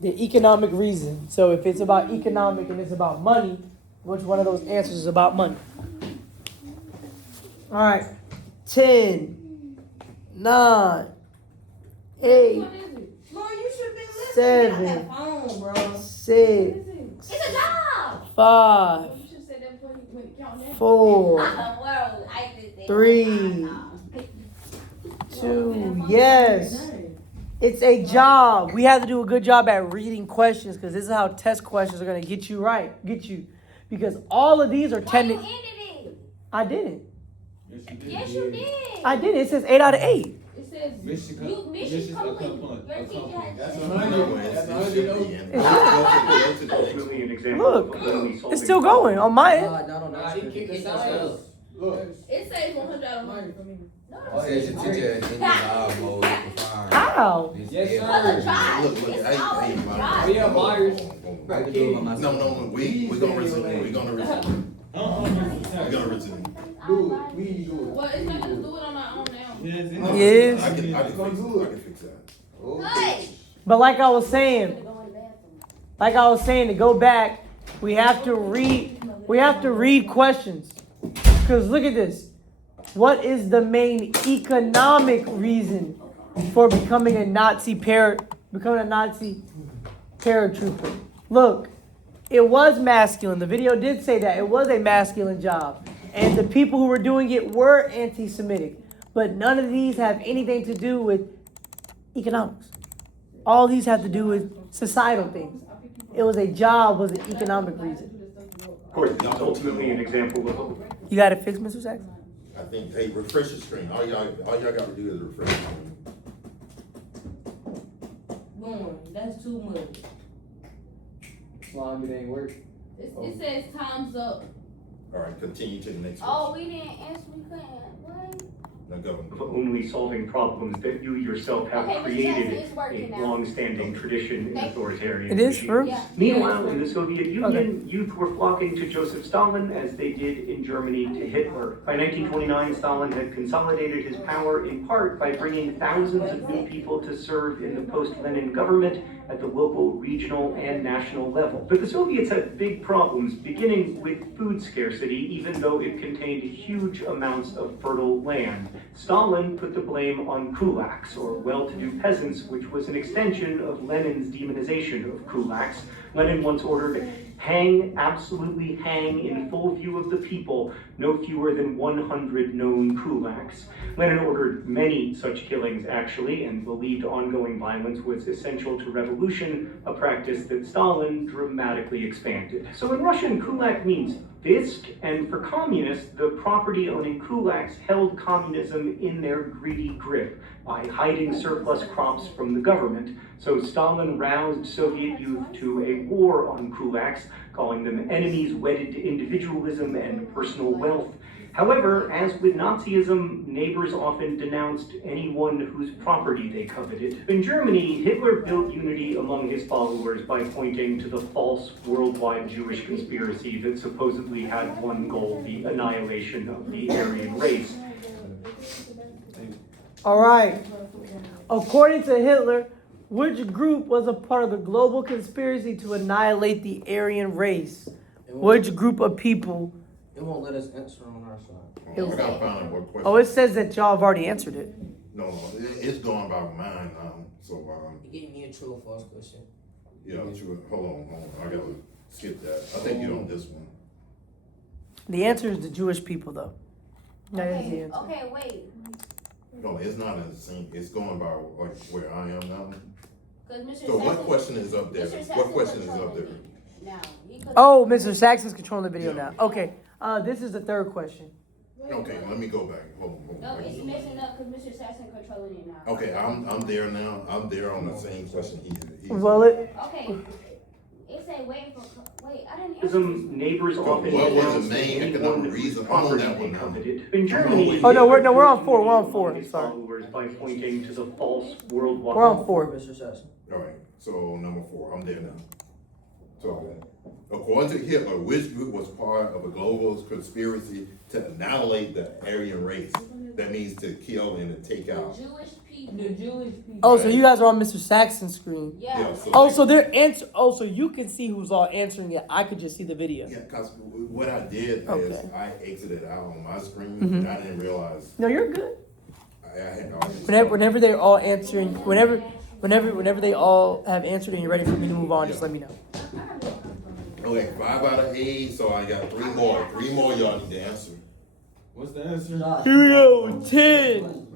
The economic reason. So if it's about economic and it's about money, which one of those answers is about money? All right. 10, 9, 8, Lord, you should have been listening. Seven. Get off that phone, bro. 6, It's a job. 5, You should say that before you went count that. 4, Well, I just said 3, 2. Yes. It's a job. We have to do a good job at reading questions because this is how test questions are going to get you right. Because all of these are Why you tended. ended it? I didn't. Yes, you did. I didn't. It says 8 out of 8. It says, Mission Mission complete. complete. Your teacher had That's said- a hundred. That's a hundred. Ultimately, an example Look, of only solving it's still going on my end. Not on that. He kicked us out. Look. it says 100 out of 100 for me. Oh, yeah, your teacher in the job mode looking fine. How? Yes, sir. Well, a drive. Look, It's hey, always hey, a my- drive. Oh, yeah, Myers. I can do it by myself. No, we gonna resume. We gonna resume. We gonna resume. Do it. We do it. Well, it's not just do it on our own now. Yes. I can fix that. Good. But like I was saying, to go back, we have to read questions. Because look at this. What is the main economic reason for becoming a Nazi paratrooper? Look, it was masculine. The video did say that. It was a masculine job. And the people who were doing it were anti-Semitic. But none of these have anything to do with economics. All these have to do with societal things. It was a job, was an economic reason. Of course, it's ultimately an example of You got it fixed, Mr. Saxon? I think, hey, refresh the screen. All y'all gotta do is refresh the screen. Boom. That's too much. Slime, it ain't work. It says time's up. All right, continue to the next Oh, question. we didn't answer. We couldn't. What? Now, Governor. only solving problems that you yourself have Okay, Mr. Jackson, created it's working a now. long-standing tradition in Thank you. authoritarian It is regimes. true. Yeah. Meanwhile, in the Soviet Union, youth were flocking to Joseph Stalin as they did in Germany to Hitler. By 1929, Stalin had consolidated his power in part by bringing thousands of new people to serve in the post-Lenin government at the local, regional, and national level. But the Soviets had big problems, beginning with food scarcity, even though it contained huge amounts of fertile land. Stalin put the blame on kulaks, or well-to-do peasants, which was an extension of Lenin's demonization of kulaks. Lenin once ordered, hang, absolutely hang, in full view of the people, no fewer than 100 known kulaks. Lenin ordered many such killings, actually, and believed ongoing violence was essential to revolution, a practice that Stalin dramatically expanded. So in Russian, kulak means fist, and for communists, the property-owning kulaks held communism in their greedy grip by hiding surplus crops from the government. So Stalin roused Soviet youth to a war on kulaks, calling them enemies wedded to individualism and personal wealth. However, as with Nazism, neighbors often denounced anyone whose property they coveted. In Germany, Hitler built unity among his followers by pointing to the false worldwide Jewish conspiracy that supposedly had one goal, the annihilation of the Aryan race. All right. According to Hitler, which group was a part of the global conspiracy to annihilate the Aryan race? Which group of people? It won't let us answer on our side. I gotta find out what question. Oh, it says that y'all have already answered it. No, it's going by mine, so, You gave me a true or false question. yeah, hold on, I gotta skip that. I think you're on this one. The answer is the Jewish people, though. That is the answer. Okay, wait. No, it's not in sync, it's going by like where I am now. Because Mr. So what Saxon- question is up there? Mr. What Saxon question is up controlling there? it Now. He could- Oh, Mr. Saxon's controlling the video Yeah. now. Okay. This is the third question. Okay, let me go back, hold on. No, I can it's go messing up because Mr. Saxon controlling it now. back. Okay, I'm there now, I'm there on the same question he's. Well, it. Okay. It say wait, I didn't answer Some this. neighbors What often was the denounced main anyone economic whose reason? I'm on property that they one now. coveted. In Germany, Oh, no, we're on Hitler four, we're on built four, unity sorry. among his followers by pointing to the false worldwide. We're on 4. Mr. Saxon. All right, so number 4, I'm there now. So, according to Hitler, which group was part of a global conspiracy to annihilate the Aryan race? That means to kill and to take out. Jewish people. The Jewish people. Oh, so you guys are on Mr. Saxon's screen. Yeah. Oh, so they're so you can see who's all answering it. I could just see the video. Yeah, because what I did is Okay. I exited out on my screen, Mhm. and I didn't realize No, you're good. I had no idea. Whenever they're all answering, whenever they all have answered and you're ready for me to move on, just let me know. Okay, 5 out of 8, so I got 3 more. 3 more y'all need to answer. What's the answer? Here we go. 10,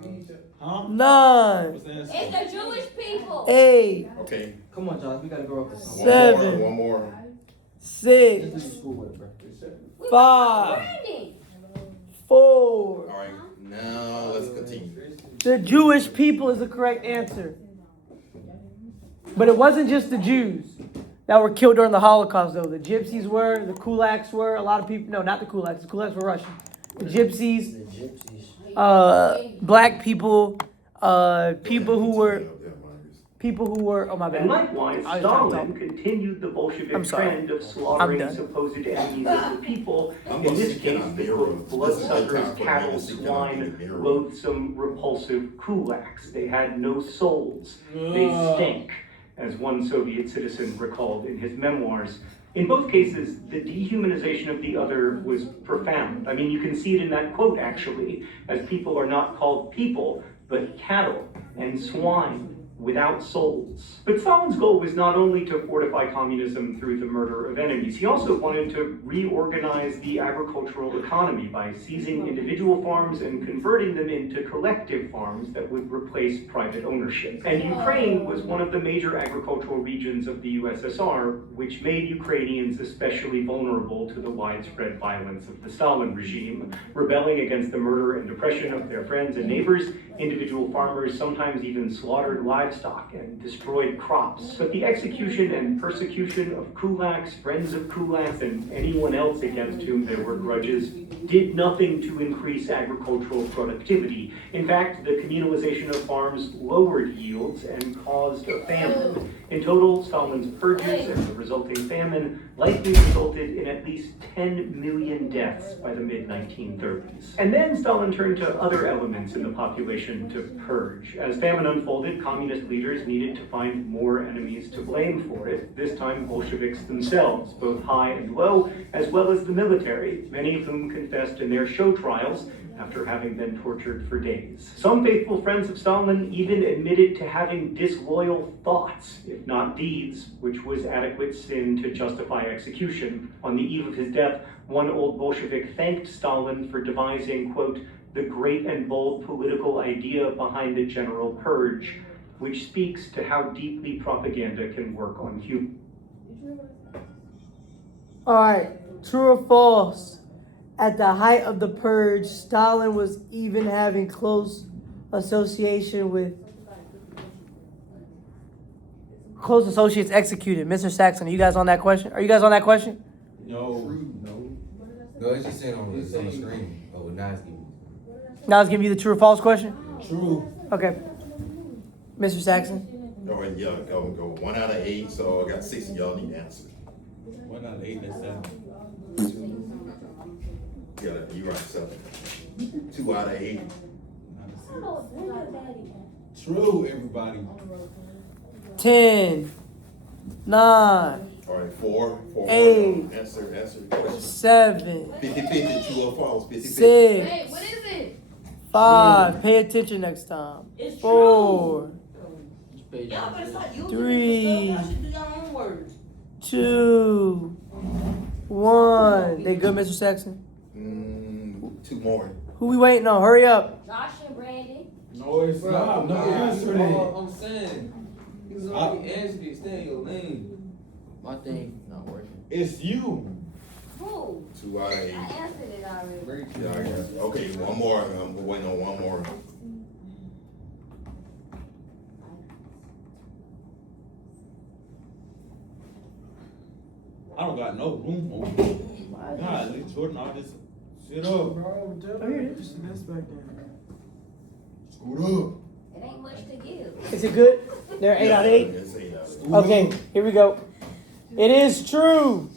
Huh? 9, What's the answer? It's the Jewish people. 8, Okay, Come on, Josh, we gotta grow up to something. 7, one more. 6, Just do your schoolwork, bro. We 5, Brandon. 4. All right, now let's continue. The Jewish people is the correct answer. But it wasn't just the Jews that were killed during the Holocaust, though. The Gypsies were, the Kulaks were, a lot of people. No, not the Kulaks. The Kulaks were Russian. The Gypsies, black people, people who were. Oh my And bad. likewise, I was trying to Stalin talk. continued the I'm Bolshevik sorry. trend of I'm slaughtering done. supposed enemies of the people. I'm In gonna this sit case, down the mirror. quote, bloodsuckers, This is the time cattle, for me to sit down swine, and mirror. loathsome, repulsive kulaks. They had no souls. They stink, as one Soviet citizen recalled in his memoirs. In both cases, the dehumanization of the other was profound. I mean, you can see it in that quote, actually, as people are not called people, but cattle and swine without souls. But Stalin's goal was not only to fortify communism through the murder of enemies, he also wanted to reorganize the agricultural economy by seizing individual farms and converting them into collective farms that would replace private ownership. And Ukraine was one of the major agricultural regions of the USSR, which made Ukrainians especially vulnerable to the widespread violence of the Stalin regime. Rebelling against the murder and oppression of their friends and neighbors, individual farmers sometimes even slaughtered livestock and destroyed crops. But the execution and persecution of kulaks, friends of kulaks, and anyone else against whom there were grudges did nothing to increase agricultural productivity. In fact, the communalization of farms lowered yields and caused a famine. In total, Stalin's purges and the resulting famine likely resulted in at least 10 million deaths by the mid-1930s. And then Stalin turned to other elements in the population to purge. As famine unfolded, communist leaders needed to find more enemies to blame for it, this time Bolsheviks themselves, both high and low, as well as the military, many of whom confessed in their show trials after having been tortured for days. Some faithful friends of Stalin even admitted to having disloyal thoughts, if not deeds, which was adequate sin to justify execution. On the eve of his death, one old Bolshevik thanked Stalin for devising, quote, the great and bold political idea behind the general purge, which speaks to how deeply propaganda can work on humans. All right, true or false? At the height of the purge, Stalin was even having close associates executed. Mr. Saxon, are you guys on that question? No. No, it's just saying on the screen. Oh, now it's giving. Now let's give you the true or false question. True. Okay. Mr. Saxon. All right, yeah, go 1 out of 8, so I got 6 of y'all need to answer. 1 out of 8, that's 7. Yeah, you right, 7. 2 out of 8. True, everybody. 10, 9, All right, 4. 8. Answer question. 7, 50-50, true or false? 50-50. 6, Wait, what is it? 5. Pay attention next time. It's 4, Y'all better start using 3, Y'all should do your own words. 2, 1. They good, Mr. Saxon? 2 more. Who we waiting on? Hurry up. Josh and Brandon. No, it's not. No, answer it. I'm saying. He's already answered it. Stay in your lane. My thing not working. It's you. Who? 2 out of 8. I answered it already. Yeah, I guess. Okay, 1 more. I'm waiting on 1 more. I don't got no room for you. Nah, leave Jordan, I'll just sit up. Oh, here it is. Scoot up. It ain't much to give. Is it good? They're 8 out of 8? It's 8 out of 8. Okay, here we go. It is true.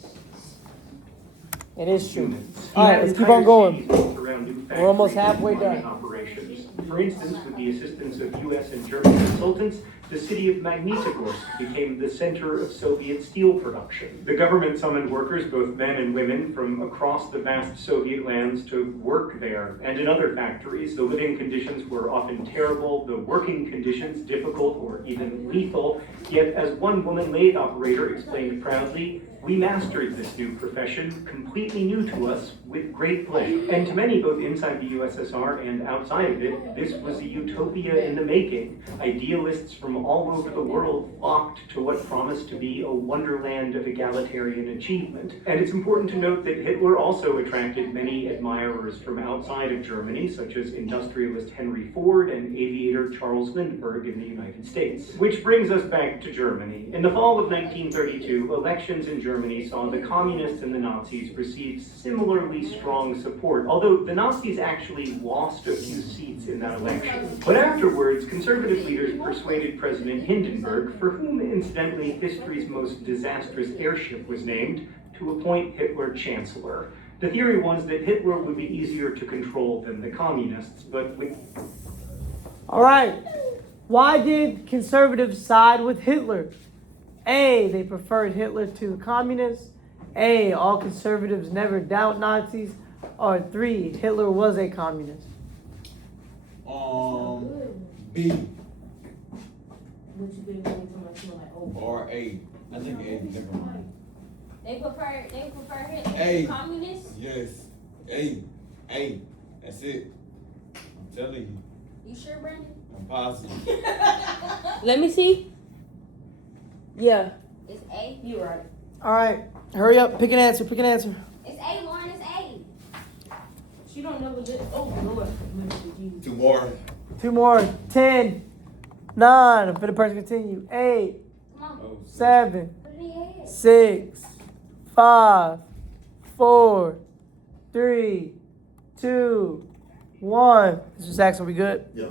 It is true. He All right, had let's keep on entire going. cities built around new We're almost factories halfway and mining done. operations. For instance, with the assistance of U.S. and German consultants, the city of Magnitogorsk became the center of Soviet steel production. The government summoned workers, both men and women, from across the vast Soviet lands to work there. And in other factories, the living conditions were often terrible, the working conditions difficult or even lethal. Yet, as one woman lathe operator explained proudly, "We mastered this new profession, completely new to us, with great pleasure." And to many, both inside the USSR and outside of it, this was a utopia in the making. Idealists from all over the world flocked to what promised to be a wonderland of egalitarian achievement. And it's important to note that Hitler also attracted many admirers from outside of Germany, such as industrialist Henry Ford and aviator Charles Lindbergh in the United States. Which brings us back to Germany. In the fall of 1932, elections in Germany saw the communists and the Nazis receive similarly strong support, although the Nazis actually lost a few seats in that election. But afterwards, conservative leaders persuaded President Hindenburg, for whom incidentally history's most disastrous airship was named, to appoint Hitler chancellor. The theory was that Hitler would be easier to control than the communists, but with... All right. Why did conservatives side with Hitler? A, they preferred Hitler to the communists. A, all conservatives never doubt Nazis. Or 3, Hitler was a communist. B What you been doing to my team like, oh. or A. I think A. Never mind. They prefer Hitler Hey. to communists? Yes. A. That's it. I'm telling you. You sure, Brandon? I'm positive. Let me see. Yeah. It's A. You right. All right. Hurry up. Pick an answer. It's A, Lauren, it's A. She don't know what it. Oh Lord. Jesus. 2 more. 2 more. 10, 9. For the person continue. 8, Come on. Oh, 7, Put it in your head. 6, 5, 4, 3, 2, 1. Mr. Saxon, we good? Yeah.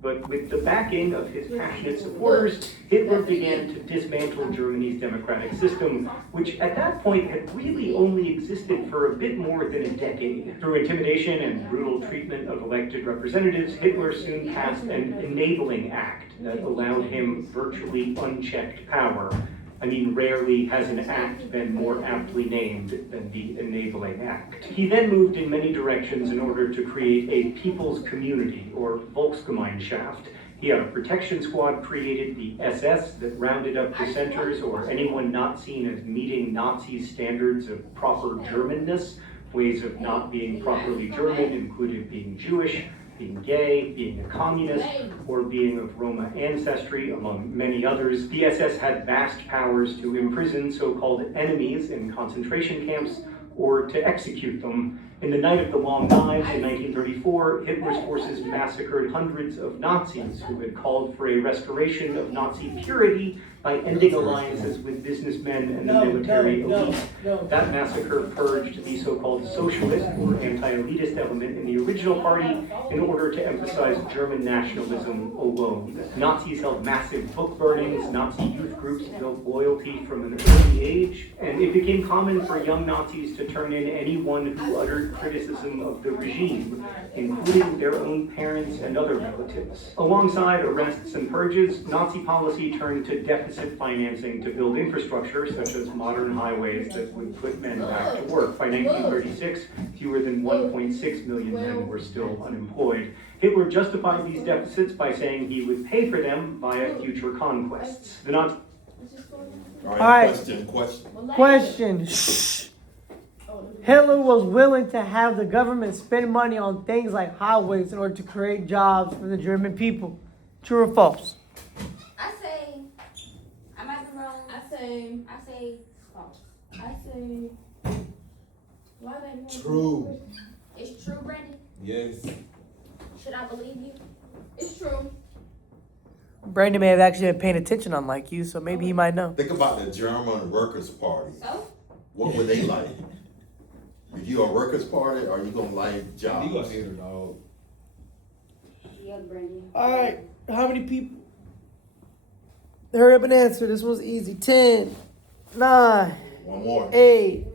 But with the backing of his passionate supporters, Hitler began to dismantle Germany's democratic system, which at that point had really only existed for a bit more than a decade. Through intimidation and brutal treatment of elected representatives, Hitler soon passed an enabling act that allowed him virtually unchecked power. I mean, rarely has an act been more aptly named than the Enabling Act. He then moved in many directions in order to create a people's community, or Volksgemeinschaft. He had a protection squad created, the SS, that rounded up dissenters or anyone not seen as meeting Nazi standards of proper Germanness. Ways of not being properly German included being Jewish, being gay, being a communist, or being of Roma ancestry, among many others. The SS had vast powers to imprison so-called enemies in concentration camps or to execute them. In the Night of the Long Knives in 1934, Hitler's forces massacred hundreds of Nazis who had called for a restoration of Nazi purity by ending alliances with businessmen and the military elite. That massacre purged the so-called socialist or anti-elitist element in the original party in order to emphasize German nationalism alone. Nazis held massive book burnings, Nazi youth groups built loyalty from an early age, and it became common for young Nazis to turn in anyone who uttered criticism of the regime, including their own parents and other relatives. Alongside arrests and purges, Nazi policy turned to deficit financing to build infrastructure such as modern highways that would put men back to work. By 1936, fewer than 1.6 million men were still unemployed. Hitler justified these deficits by saying he would pay for them via future conquests. The Nazis All All right. right. Question. Question. Shh. Hitler was willing to have the government spend money on things like highways in order to create jobs for the German people. True or false? I say, I might be wrong. I say false. I say, why they True. It's true, Brandon. Yes. Should I believe you? It's true. Brandon may have actually been paying attention, unlike you, so maybe he might know. Think about the German Workers' Party. So? What would they like? If you're a Workers' Party, are you gonna like jobs? You gonna hate her, dog. Yeah, Brandon. All right. How many people? Hurry up and answer. This one's easy. 10, 9, One more. 8,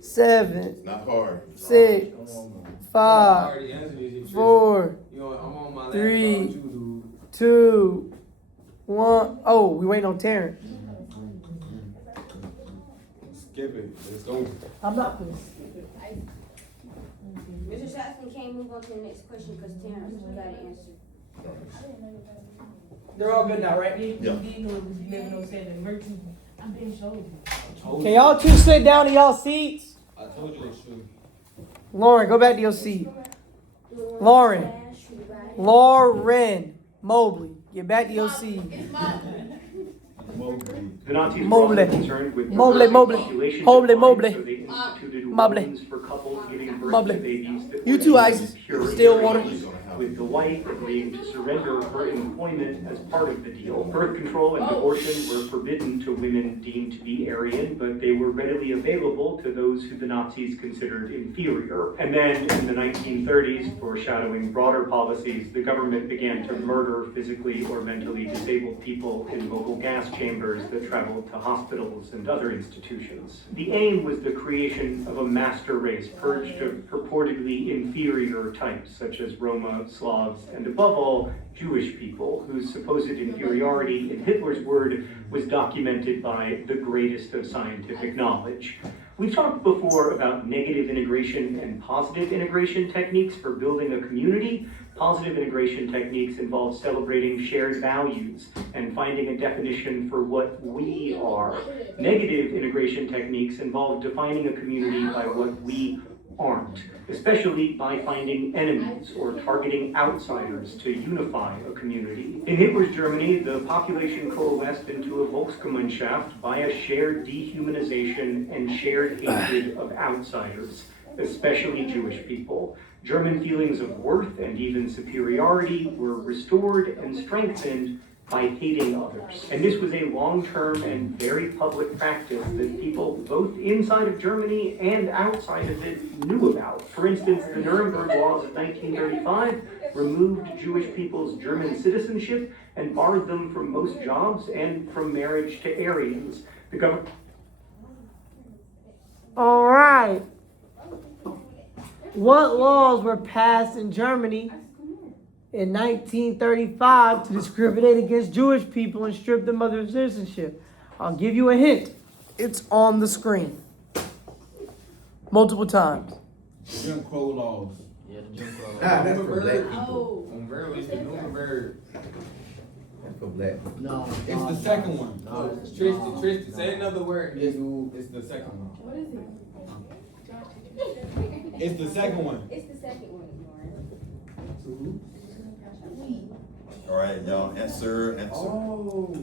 7, It's not hard. 6, I 5, already answered this. 4, You know, I'm on my last 3, thought, you, dude. 2, 1. Oh, we waiting on Terrence. Skip it. Let's go. I'm not gonna skip it. Mr. Saxon can't move on to the next question because Terrence got an answer. They're all good now, right? Yeah. You know, because you never know saying the merchant. I'm being showed. Can y'all two sit down in y'all seats? I told you they should. Lauren, go back to your seat. Lauren. Lauren Mobley, get back to your seat. The Nazis Mobley. were also concerned with Mobley, the Mobley. population Mobley, decline, Mobley. so they instituted Mobley. loans for couples giving birth Mobley. to babies that You were too, Isis. pure Stillwater. and with the wife agreeing to surrender her employment as part of the deal. Birth control and abortion were forbidden to women deemed to be Aryan, but they were readily available to those who the Nazis considered inferior. And then in the 1930s, foreshadowing broader policies, the government began to murder physically or mentally disabled people in mobile gas chambers that traveled to hospitals and other institutions. The aim was the creation of a master race purged of purportedly inferior types such as Roma, Slavs, and above all, Jewish people, whose supposed inferiority, in Hitler's word, was documented by the greatest of scientific knowledge. We've talked before about negative integration and positive integration techniques for building a community. Positive integration techniques involve celebrating shared values and finding a definition for what we are. Negative integration techniques involve defining a community by what we aren't, especially by finding enemies or targeting outsiders to unify a community. In Hitler's Germany, the population coalesced into a Volksgemeinschaft by a shared dehumanization and shared hatred of outsiders, especially Jewish people. German feelings of worth and even superiority were restored and strengthened by hating others. And this was a long-term and very public practice that people both inside of Germany and outside of it knew about. For instance, the Nuremberg laws of 1935 removed Jewish people's German citizenship and barred them from most jobs and from marriage to Aryans. The government... All right. What laws were passed in Germany in 1935 to discriminate against Jewish people and strip them of their citizenship? I'll give you a hint. It's on the screen. Multiple times. Jim Crow laws. Yeah, the Jim Crow. That's for black Oh. people. On Verb, it's the Nuremberg. That's for black people. No. It's the second one. No. Tristan, say another word. It's the second one. What is it? It's the second one. It's the second one, Lauren. All right, y'all, answer. Oh.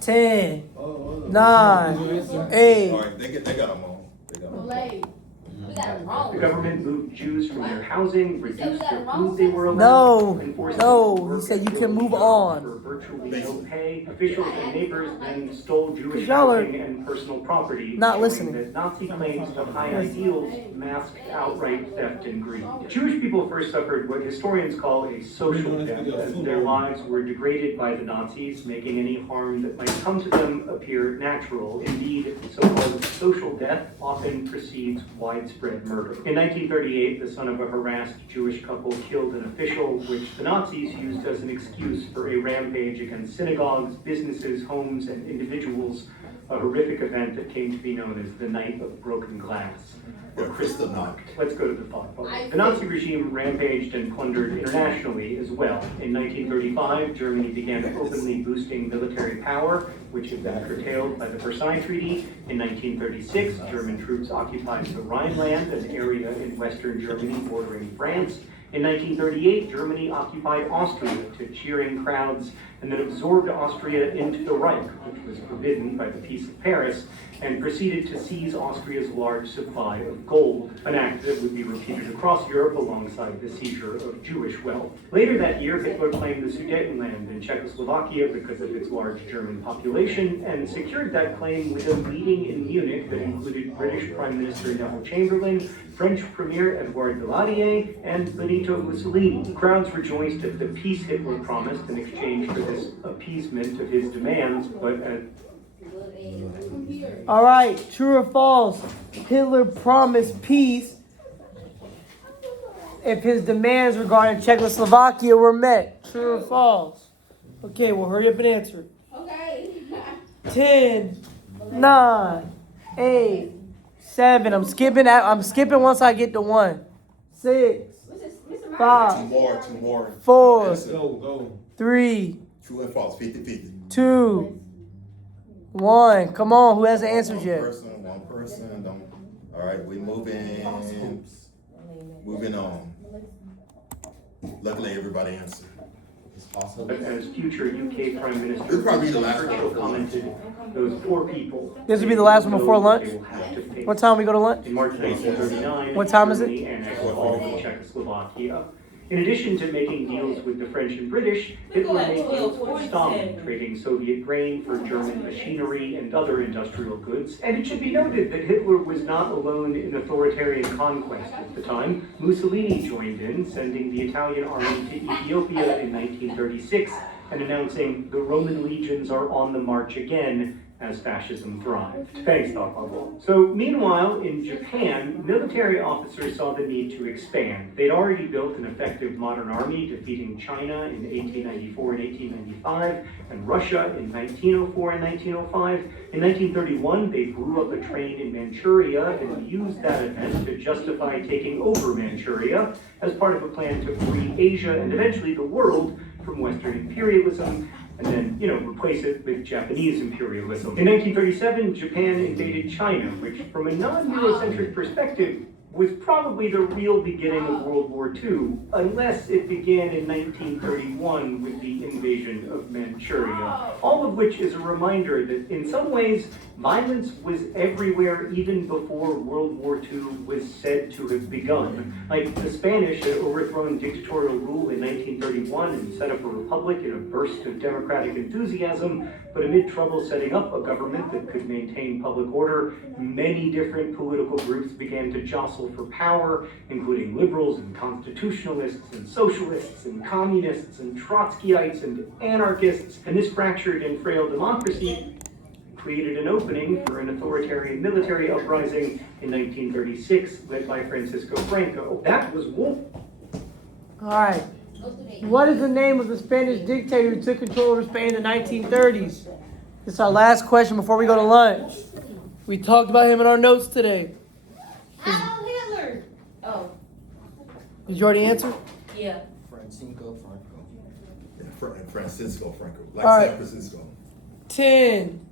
10, Oh. 9, 8. All right, they got them all. They got them all. Malay. We got it wrong. The government moved Jews from their housing, You said we reduced got the it wrong, food they were No, allowed, and forced them no, to he work said at you can move jobs on. for virtually no pay. Officials and neighbors then stole Jewish Y'all are housing and personal property, not showing listening. that Nazi claims to high ideals masked outright theft and greed. Jewish people first suffered what historians call a social death, as their lives were degraded by the Nazis, making any harm that might come to them appear natural. Indeed, so-called social death often precedes widespread murder. In 1938, the son of a harassed Jewish couple killed an official, which the Nazis used as an excuse for a rampage against synagogues, businesses, homes, and individuals, a horrific event that came to be known as the Night of Broken Glass. Or Kristallnacht. Let's go to the thought bubble. The Nazi regime rampaged and plundered internationally as well. In 1935, Germany began openly boosting military power, which had been curtailed by the Versailles Treaty. In 1936, German troops occupied the Rhineland, an area in western Germany bordering France. In 1938, Germany occupied Austria to cheering crowds and then absorbed Austria into the Reich, which was forbidden by the Peace of Paris, and proceeded to seize Austria's large supply of gold, an act that would be repeated across Europe alongside the seizure of Jewish wealth. Later that year, Hitler claimed the Sudetenland in Czechoslovakia because of its large German population, and secured that claim with a meeting in Munich that included British Prime Minister Neville Chamberlain, French Premier Edouard Daladier, and Benito Mussolini. Crowds rejoiced at the peace Hitler promised in exchange for this appeasement of his demands, but All right, true or false? Hitler promised peace if his demands regarding Czechoslovakia were met. True or false? Okay, well, hurry up and answer it. Okay. 10, 9, 8, 7. I'm skipping once I get to 1. 6, Mr. 5, Two more. 4, Go. 3, True and false, 50-50. 2, 1. Come on, who hasn't answered yet? One person, don't. All right, we moving on. Luckily, everybody answered. But as future UK Prime Minister This will probably be the last one. Churchill commented, those poor people. This will be the last one before lunch? They will have to face. What time we go to lunch? In March 1939, What time is it? Germany annexed all of Czechoslovakia. In addition to making deals with the French and British, Hitler made deals with Stalin, trading Soviet grain for German machinery and other industrial goods. And it should be noted that Hitler was not alone in authoritarian conquest at the time. Mussolini joined in, sending the Italian army to Ethiopia in 1936 and announcing the Roman legions are on the march again as fascism thrived. Thanks, Doc Pablo. So, meanwhile, in Japan, military officers saw the need to expand. They'd already built an effective modern army, defeating China in 1894 and 1895, and Russia in 1904 and 1905. In 1931, they blew up a train in Manchuria and used that event to justify taking over Manchuria as part of a plan to free Asia and eventually the world from Western imperialism, and then, replace it with Japanese imperialism. In 1937, Japan invaded China, which, from a non-Eurocentric perspective, was probably the real beginning of World War II, unless it began in 1931 with the invasion of Manchuria. All of which is a reminder that, in some ways, violence was everywhere even before World War II was said to have begun. Like, the Spanish had overthrown dictatorial rule in 1931 and set up a republic in a burst of democratic enthusiasm, but amid trouble setting up a government that could maintain public order, many different political groups began to jostle for power, including liberals and constitutionalists and socialists and communists and Trotskyites and anarchists, and this fractured and frail democracy created an opening for an authoritarian military uprising in 1936 led by Francisco Franco. That was war. All right. What is the name of the Spanish dictator who took control of Spain in the 1930s? This is our last question before we go to lunch. We talked about him in our notes today. Adolf Hitler. Oh, Did you already answer? yeah. Francisco Franco. Yeah, Francisco Franco. Like All right. San Francisco. 10,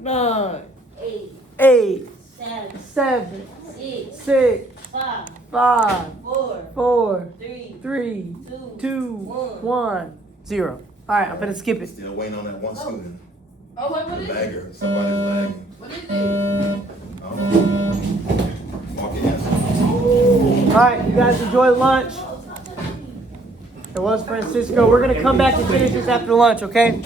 9, 8, 8, 7, 7, 6, 6, 5, 5, 4, 4, 3, 3, 2, 1. 1, 0. All right, I'm going to skip it. Still waiting on that one student. Oh, what The is it? bagger. Somebody's lagging. What is it? Mark your answer. All right, you guys enjoy lunch. It was Francisco. We're going to come back and finish this after lunch, okay?